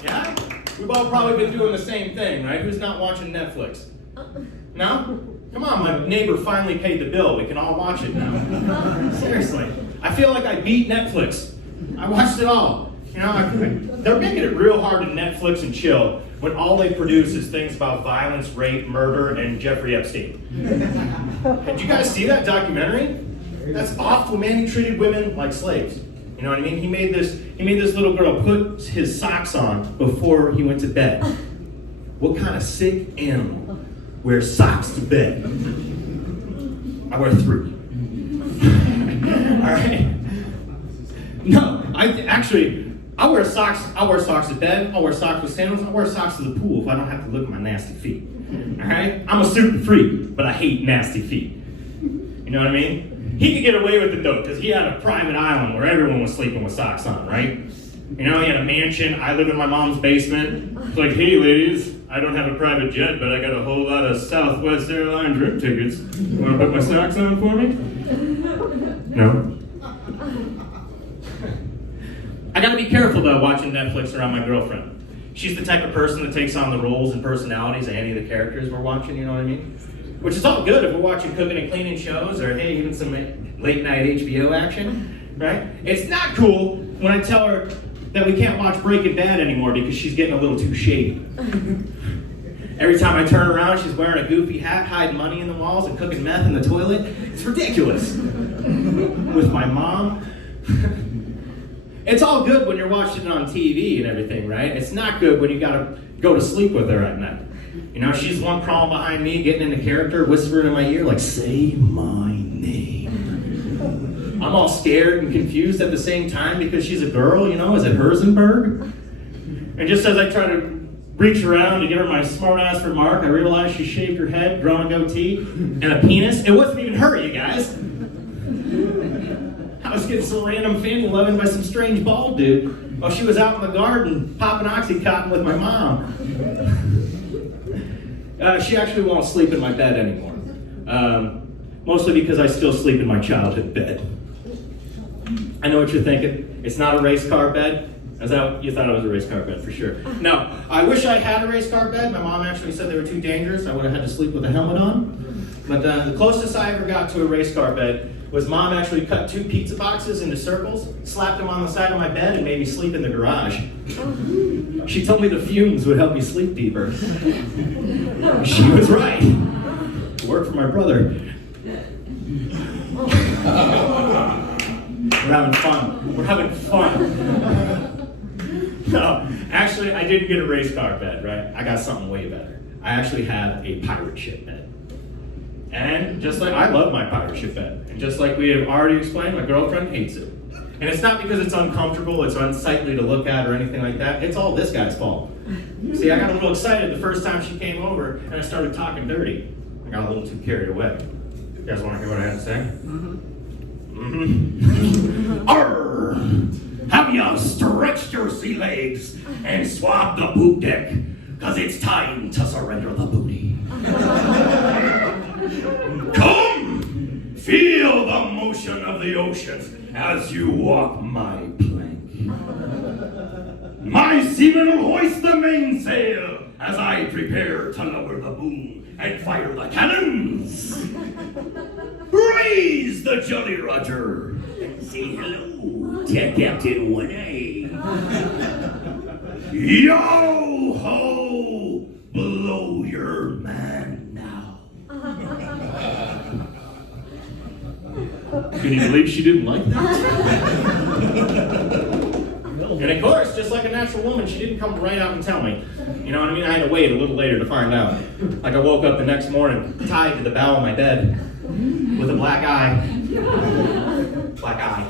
Yeah? We've all probably been doing the same thing, right? Who's not watching Netflix? No? Come on, my neighbor finally paid the bill. We can all watch it now. Seriously. I feel like I beat Netflix. I watched it all. You know, they're making it real hard to Netflix and chill when all they produce is things about violence, rape, murder, and Jeffrey Epstein. Did you guys see that documentary? That's awful, man. He treated women like slaves. You know what I mean? He made this little girl put his socks on before he went to bed. What kind of sick animal wears socks to bed? I wear 3. All right? No, I wear socks. I wear socks to bed. I wear socks with sandals. I wear socks to the pool if I don't have to look at my nasty feet. All right? I'm a super freak, but I hate nasty feet. You know what I mean? He could get away with it though, because he had a private island where everyone was sleeping with socks on, right? You know, he had a mansion. I live in my mom's basement. It's like, hey ladies, I don't have a private jet, but I got a whole lot of Southwest Airlines trip tickets. You want to put my socks on for me? No. I gotta be careful though watching Netflix around my girlfriend. She's the type of person that takes on the roles and personalities of any of the characters we're watching, you know what I mean? Which is all good if we're watching cooking and cleaning shows or hey, even some late night HBO action, right? It's not cool when I tell her that we can't watch Breaking Bad anymore because she's getting a little too shady. Every time I turn around, she's wearing a goofy hat, hiding money in the walls and cooking meth in the toilet. It's ridiculous. With my mom, it's all good when you're watching it on TV and everything, right? It's not good when you gotta go to sleep with her at night. You know, she's the one crawling behind me, getting into character, whispering in my ear like, say my name. I'm all scared and confused at the same time because she's a girl, you know, is it Herzenberg? And just as I try to reach around to give her my smart-ass remark, I realize she shaved her head, grown a goatee, and a penis. It wasn't even her, you guys. I was getting some random family loving by some strange bald dude while she was out in the garden popping Oxycontin with my mom. She actually won't sleep in my bed anymore. Mostly because I still sleep in my childhood bed. I know what you're thinking. It's not a race car bed. Is that you thought it was a race car bed for sure? No, I wish I had a race car bed. My mom actually said they were too dangerous. I would have had to sleep with a helmet on. But the closest I ever got to a race car bed was mom actually cut 2 pizza boxes into circles, slapped them on the side of my bed, and made me sleep in the garage. She told me the fumes would help me sleep deeper. She was right. It worked for my brother. We're having fun. We're having fun. No, actually, I didn't get a race car bed, right? I got something way better. I actually have a pirate ship bed. And just like, I love my pirate ship bed. And just like we have already explained, my girlfriend hates it. And it's not because it's uncomfortable, it's unsightly to look at or anything like that. It's all this guy's fault. See, I got a little excited the first time she came over and I started talking dirty. I got a little too carried away. You guys want to hear what I had to say? Mm-hmm. Arr! Have you stretched your sea legs and swabbed the poop deck? Cause it's time to surrender the booty. Come! Feel the motion of the ocean as you walk my plank. My seamen will hoist the mainsail as I prepare to lower the boom and fire the cannons. Raise the Jolly Roger and say hello to Captain One-Eye. Yo-ho! Blow your man now. Can you believe she didn't like that? And of course, just like a natural woman, she didn't come right out and tell me. You know what I mean? I had to wait a little later to find out. Like I woke up the next morning, tied to the bow of my bed, with a black eye. Black eye.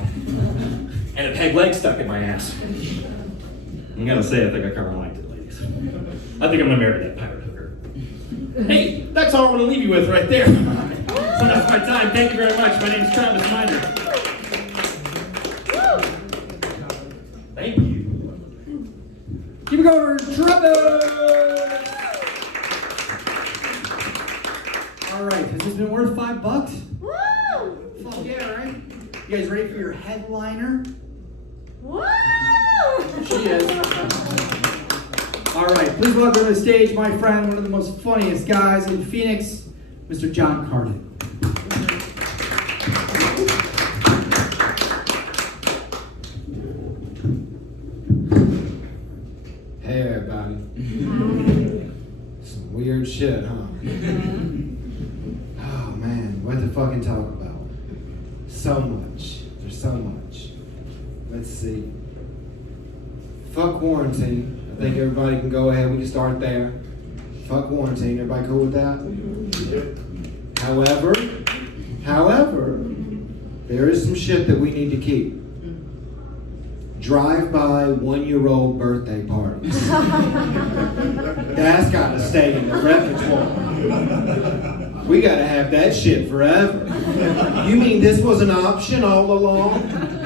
And a peg leg stuck in my ass. I'm gonna say, I think I kind of liked it, ladies. I think I'm gonna marry that pirate hooker. Hey, that's all I'm going to leave you with right there. So that's my time. Thank you very much. My name is Travis Miner. Thank you. Keep it going, Travis! All right, has this been worth $5? Woo! Fuck yeah, right? You guys ready for your headliner? Woo! She is. All right, please welcome to the stage my friend, one of the most funniest guys in Phoenix, Mr. John Carden. Hey everybody. Some weird shit, huh? Oh man, what to fucking talk about? So much. There's so much. Let's see. Fuck quarantine. I think everybody can go ahead. We can start there. Fuck quarantine. Everybody cool with that? However, there is some shit that we need to keep. Drive-by 1-year-old birthday parties. That's got to stay in the repertoire. We got to have that shit forever. You mean this was an option all along?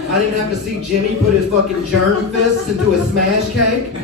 I didn't have to see Jimmy put his fucking germ fists into a smash cake?